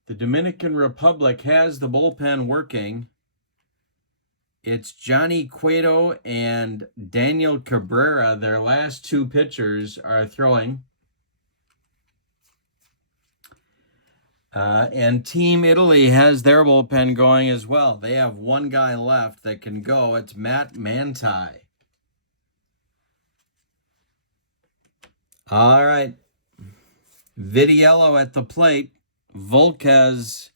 The Dominican Republic has the bullpen working. It's Johnny Cueto and Daniel Cabrera. Their last 2 pitchers are throwing. And Team Italy has their bullpen going as well. They have 1 guy left that can go. It's Matt Manti. All right. Vitiello at the plate. Volquez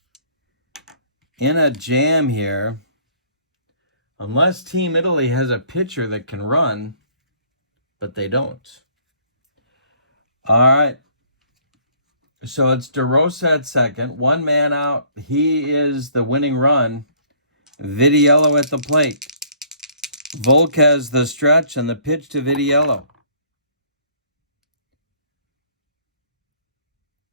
in a jam here. Unless Team Italy has a pitcher that can run, but they don't. All right. So it's DeRosa at second. 1 man out. He is the winning run. Vitiello at the plate. Volquez the stretch and the pitch to Vitiello.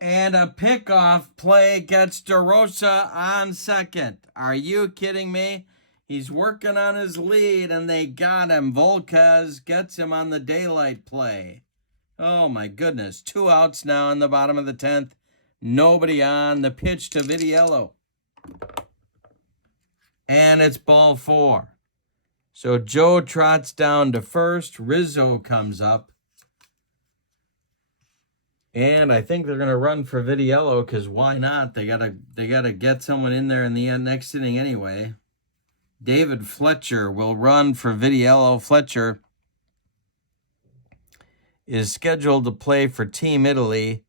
And a pickoff play gets DeRosa on second. Are you kidding me? He's working on his lead, and they got him. Volquez gets him on the daylight play. Oh, my goodness. 2 outs now in the bottom of the 10th. Nobody on. The pitch to Vitiello. And it's ball 4. So Joe trots down to first. Rizzo comes up. And I think they're going to run for Vitiello because why not? They gotta get someone in there in the next inning anyway. David Fletcher will run for Vitiello. Fletcher is scheduled to play for Team Italy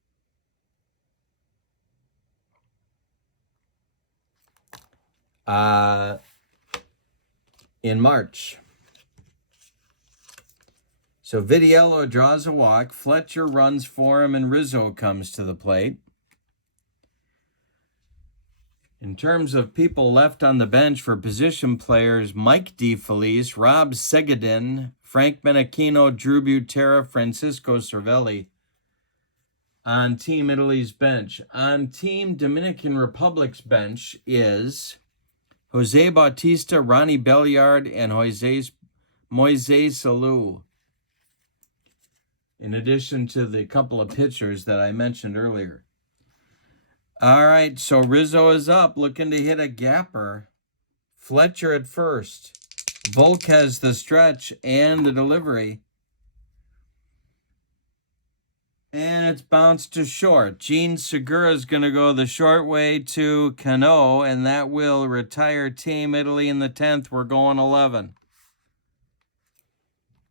in March. So Vitiello draws a walk, Fletcher runs for him, and Rizzo comes to the plate. In terms of people left on the bench for position players, Mike DeFelice, Rob Segadin, Frank Menachino, Drew Butera, Francisco Cervelli on Team Italy's bench. On Team Dominican Republic's bench is Jose Bautista, Ronnie Belliard, and Moises Salou, in addition to the couple of pitchers that I mentioned earlier. All right, so Rizzo is up, looking to hit a gapper. Fletcher at first. Volquez the stretch and the delivery. And it's bounced to short. Gene Segura is going to go the short way to Cano, and that will retire Team Italy in the 10th. We're going 11.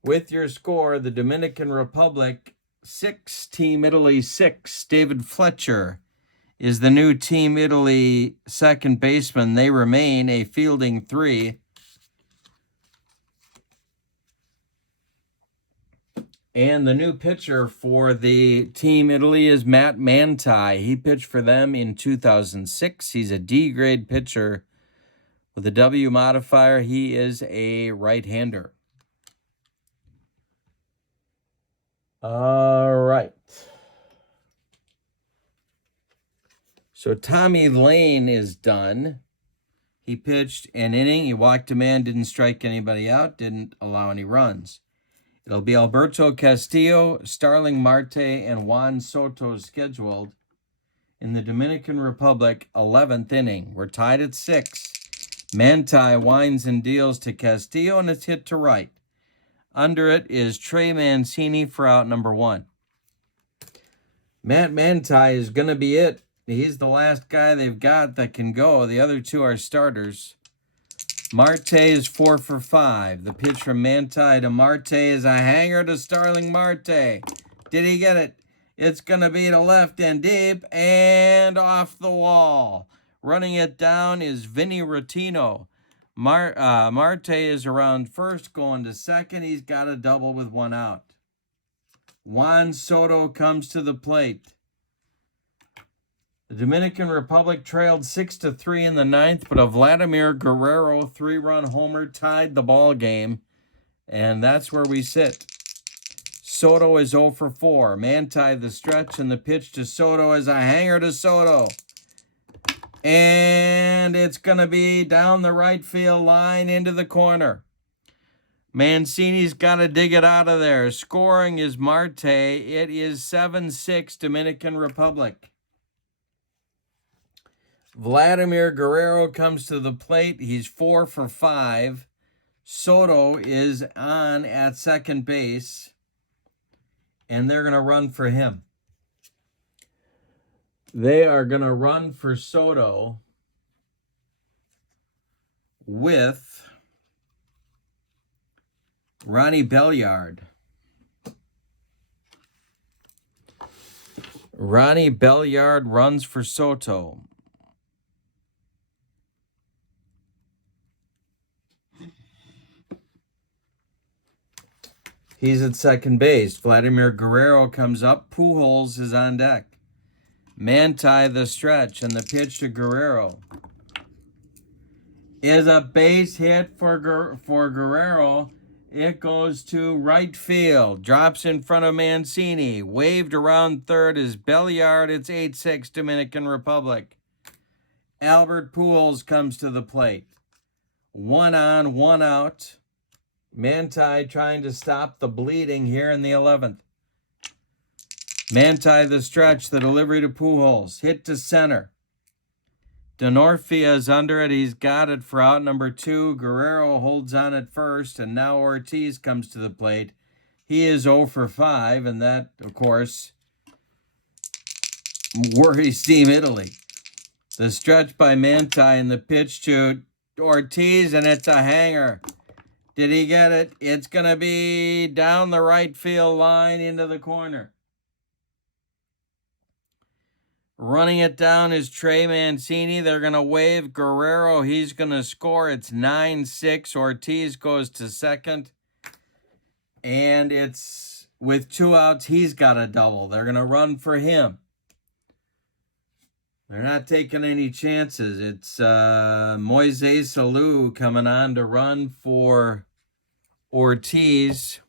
With your score, the Dominican Republic 6, Team Italy 6. David Fletcher is the new Team Italy second baseman. They remain a fielding 3. And the new pitcher for the Team Italy is Matt Manti. He pitched for them in 2006. He's a D-grade pitcher with a W modifier. He is a right-hander. All right. So Tommy Lane is done. He pitched an inning. He walked a man, didn't strike anybody out, didn't allow any runs. It'll be Alberto Castillo, Starling Marte, and Juan Soto scheduled in the Dominican Republic 11th inning. We're tied at 6. Manti winds and deals to Castillo, and it's hit to right. Under it is Trey Mancini for out number 1. Matt Manti is going to be it. He's the last guy they've got that can go. The other 2 are starters. Marte is 4 for 5. The pitch from Manti to Marte is a hanger to Starling Marte. Did he get it? It's going to be to left and deep and off the wall. Running it down is Vinny Rotino. Marte is around first, going to second. He's got a double with 1 out. Juan Soto comes to the plate. The Dominican Republic trailed 6-3 in the 9th, but a Vladimir Guerrero 3-run homer tied the ball game, and that's where we sit. Soto is 0 for 4. Manti the stretch, and the pitch to Soto is a hanger to Soto. And it's going to be down the right field line into the corner. Mancini's got to dig it out of there. Scoring is Marte. It is 7-6 Dominican Republic. Vladimir Guerrero comes to the plate. He's 4 for 5. Soto is on at second base, and they're going to run for him. They are going to run for Soto with Ronnie Belliard. Ronnie Belliard runs for Soto. He's at second base. Vladimir Guerrero comes up. Pujols is on deck. Manti the stretch, and the pitch to Guerrero is a base hit for Guerrero. It goes to right field. Drops in front of Mancini. Waved around third is Belliard. It's 8-6 Dominican Republic. Albert Pujols comes to the plate. 1 on, 1 out. Manti trying to stop the bleeding here in the 11th. Manti the stretch, the delivery to Pujols. Hit to center. Denorfia is under it. He's got it for out number 2. Guerrero holds on at first, and now Ortiz comes to the plate. He is 0 for 5, and that, of course, worries Team Italy. The stretch by Manti and the pitch to Ortiz, and it's a hanger. Did he get it? It's going to be down the right field line into the corner. Running it down is Trey Mancini. They're going to wave Guerrero. He's going to score. It's 9-6. Ortiz goes to second. And it's with 2 outs. He's got a double. They're going to run for him. They're not taking any chances. It's Moises Alou coming on to run for Ortiz.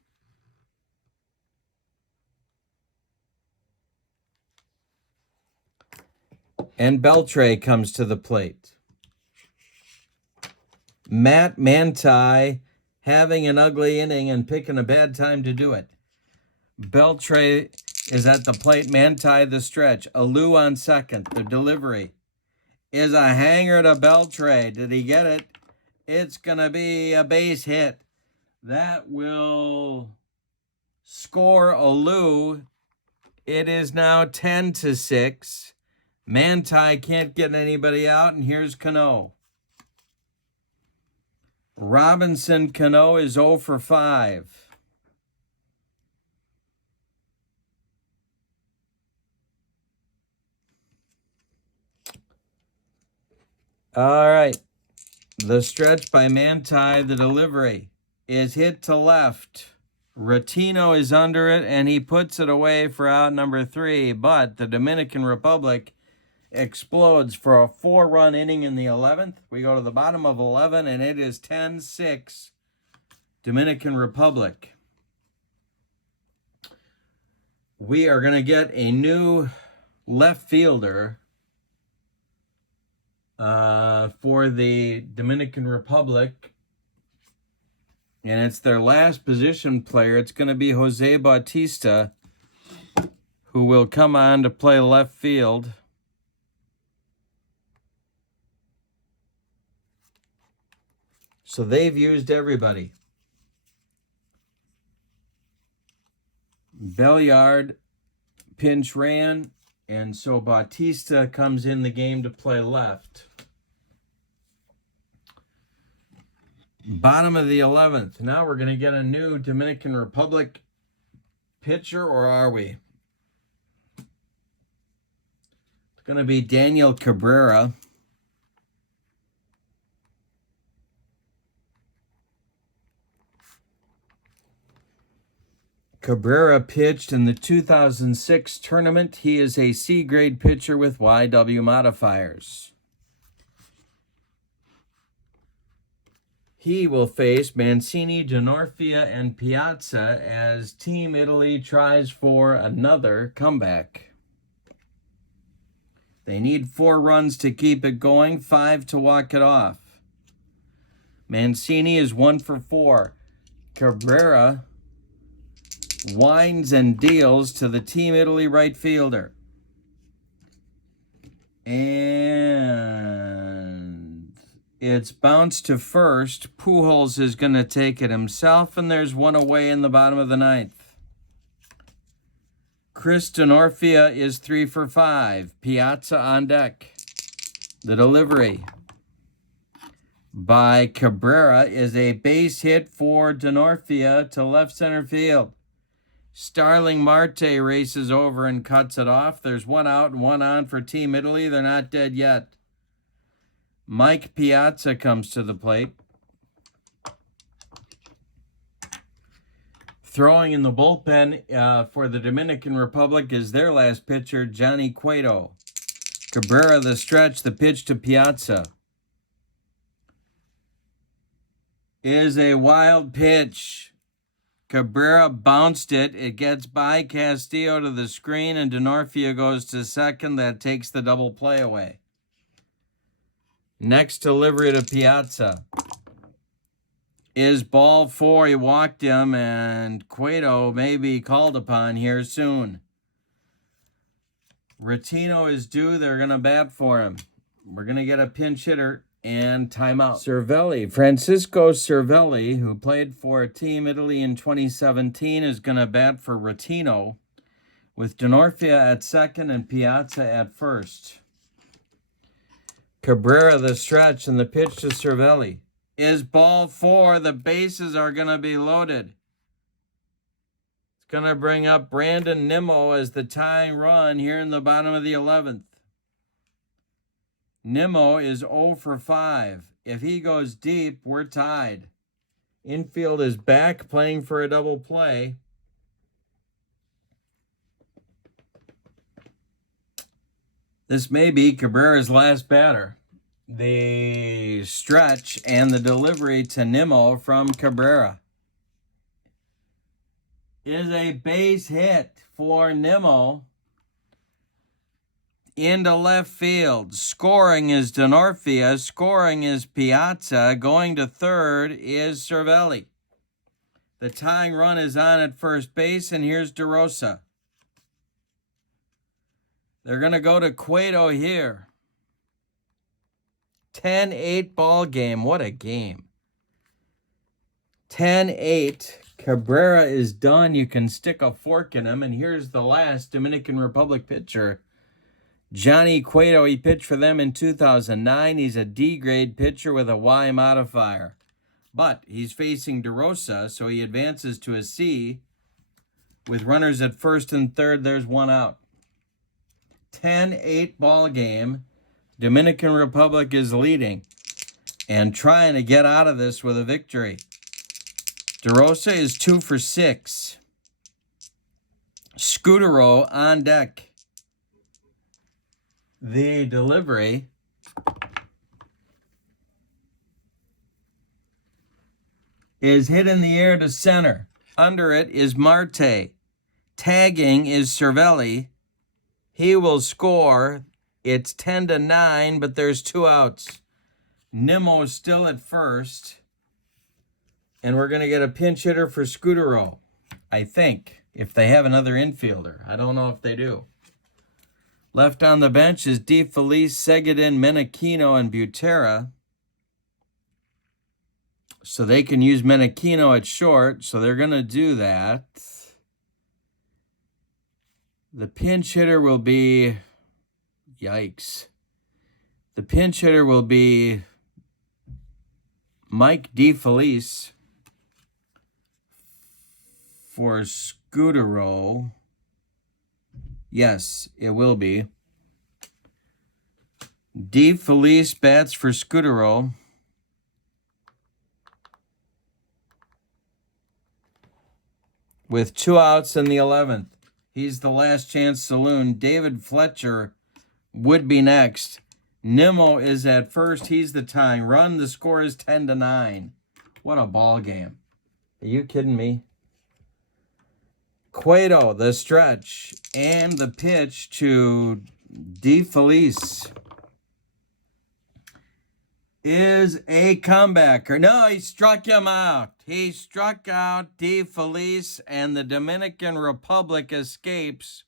And Beltre comes to the plate. Matt Manti having an ugly inning and picking a bad time to do it. Beltre is at the plate. Manti the stretch. Alou on second. The delivery is a hanger to Beltre. Did he get it? It's going to be a base hit. That will score Alou. It is now 10-6. Manti can't get anybody out, and here's Cano. Robinson Cano is 0 for 5. All right. The stretch by Manti, the delivery, is hit to left. Ratino is under it, and he puts it away for out number 3, but the Dominican Republic explodes for a 4-run inning in the 11th. We go to the bottom of 11, and it is 10-6 Dominican Republic. We are going to get a new left fielder for the Dominican Republic, and it's their last position player. It's going to be Jose Bautista, who will come on to play left field. So they've used everybody. Belliard pinch ran, and so Bautista comes in the game to play left. Bottom of the 11th. Now we're going to get a new Dominican Republic pitcher, or are we? It's going to be Daniel Cabrera. Cabrera pitched in the 2006 tournament. He is a C-grade pitcher with YW modifiers. He will face Mancini, Denorfia, and Piazza as Team Italy tries for another comeback. They need 4 runs to keep it going, 5 to walk it off. Mancini is 1 for 4. Cabrera winds and deals to the Team Italy right fielder. And it's bounced to first. Pujols is going to take it himself, and there's 1 away in the bottom of the 9th. Chris Denorfia is 3 for 5. Piazza on deck. The delivery by Cabrera is a base hit for Denorfia to left center field. Starling Marte races over and cuts it off. There's 1 out and 1 on for Team Italy. They're not dead yet. Mike Piazza comes to the plate. Throwing in the bullpen for the Dominican Republic is their last pitcher, Johnny Cueto. Cabrera the stretch, the pitch to Piazza is a wild pitch. Cabrera bounced it. It gets by Castillo to the screen, and Denorfia goes to second. That takes the double play away. Next delivery to Piazza. is ball 4. He walked him, and Cueto may be called upon here soon. Rotino is due. They're going to bat for him. We're going to get a pinch hitter and timeout. Cervelli, Francisco Cervelli, who played for Team Italy in 2017, is going to bat for Rotino, with Denorfia at second and Piazza at first. Cabrera the stretch, and the pitch to Cervelli is ball 4. The bases are going to be loaded. It's going to bring up Brandon Nimmo as the tying run here in the bottom of the 11th. Nimmo is 0 for 5. If he goes deep, we're tied. Infield is back, playing for a double play. This may be Cabrera's last batter. The stretch and the delivery to Nimmo from Cabrera is a base hit for Nimmo into left field. Scoring is Denorfia. Scoring is Piazza. Going to third is Cervelli. The tying run is on at first base, and here's DeRosa. They're going to go to Cueto here. 10-8 ball game. What a game. 10-8. Cabrera is done. You can stick a fork in him. And here's the last Dominican Republic pitcher, Johnny Cueto. He pitched for them in 2009. He's a D-grade pitcher with a Y modifier. But he's facing DeRosa, so he advances to a C. With runners at first and third, there's one out. 10-8 ball game. Dominican Republic is leading and trying to get out of this with a victory. DeRosa is 2 for 6. Scutero on deck. The delivery is hit in the air to center. Under it is Marte. Tagging is Cervelli. He will score. It's 10-9, but there's 2 outs. Nimmo is still at first. And we're going to get a pinch hitter for Scutero, I think, if they have another infielder. I don't know if they do. Left on the bench is DeFelice, Segedin, Menachino, and Butera. So they can use Menachino at short, so they're going to do that. The pinch hitter will be... Yikes. The pinch hitter will be Mike DeFelice for Scutero. Yes, it will be. DeFelice bats for Scutero. With 2 outs in the 11th. He's the last chance saloon. David Fletcher would be next. Nimmo is at first. He's the tying run. The score is 10-9. What a ball game. Are you kidding me? Cueto, the stretch, and the pitch to DeFelice is a comebacker. No, he struck him out. He struck out DeFelice, and the Dominican Republic escapes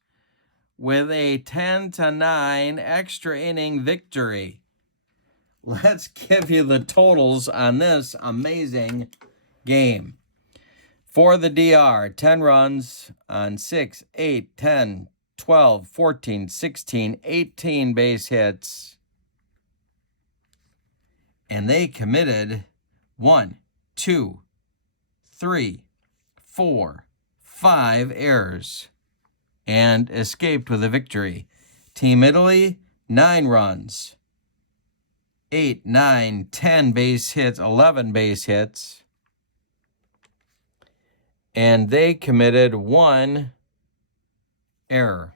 with a 10-9 extra inning victory. Let's give you the totals on this amazing game. For the DR, 10 runs on 6, 8, 10, 12, 14, 16, 18 base hits. And they committed 1, 2, 3, 4, 5 errors and escaped with a victory. Team Italy, 9 runs, 8, 9, 10 base hits, 11 base hits. And they committed 1 error.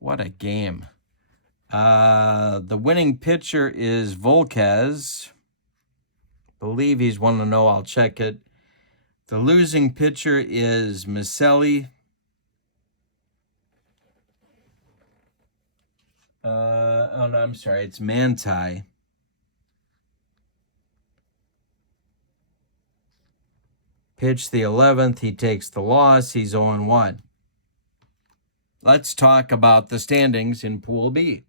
What a game. The winning pitcher is Volquez. Believe he's 1-0. I'll check it. The losing pitcher is Miceli. Oh, no, I'm sorry. It's Manti. pitched the 11th. He takes the loss. He's 0-1. Let's talk about the standings in Pool B.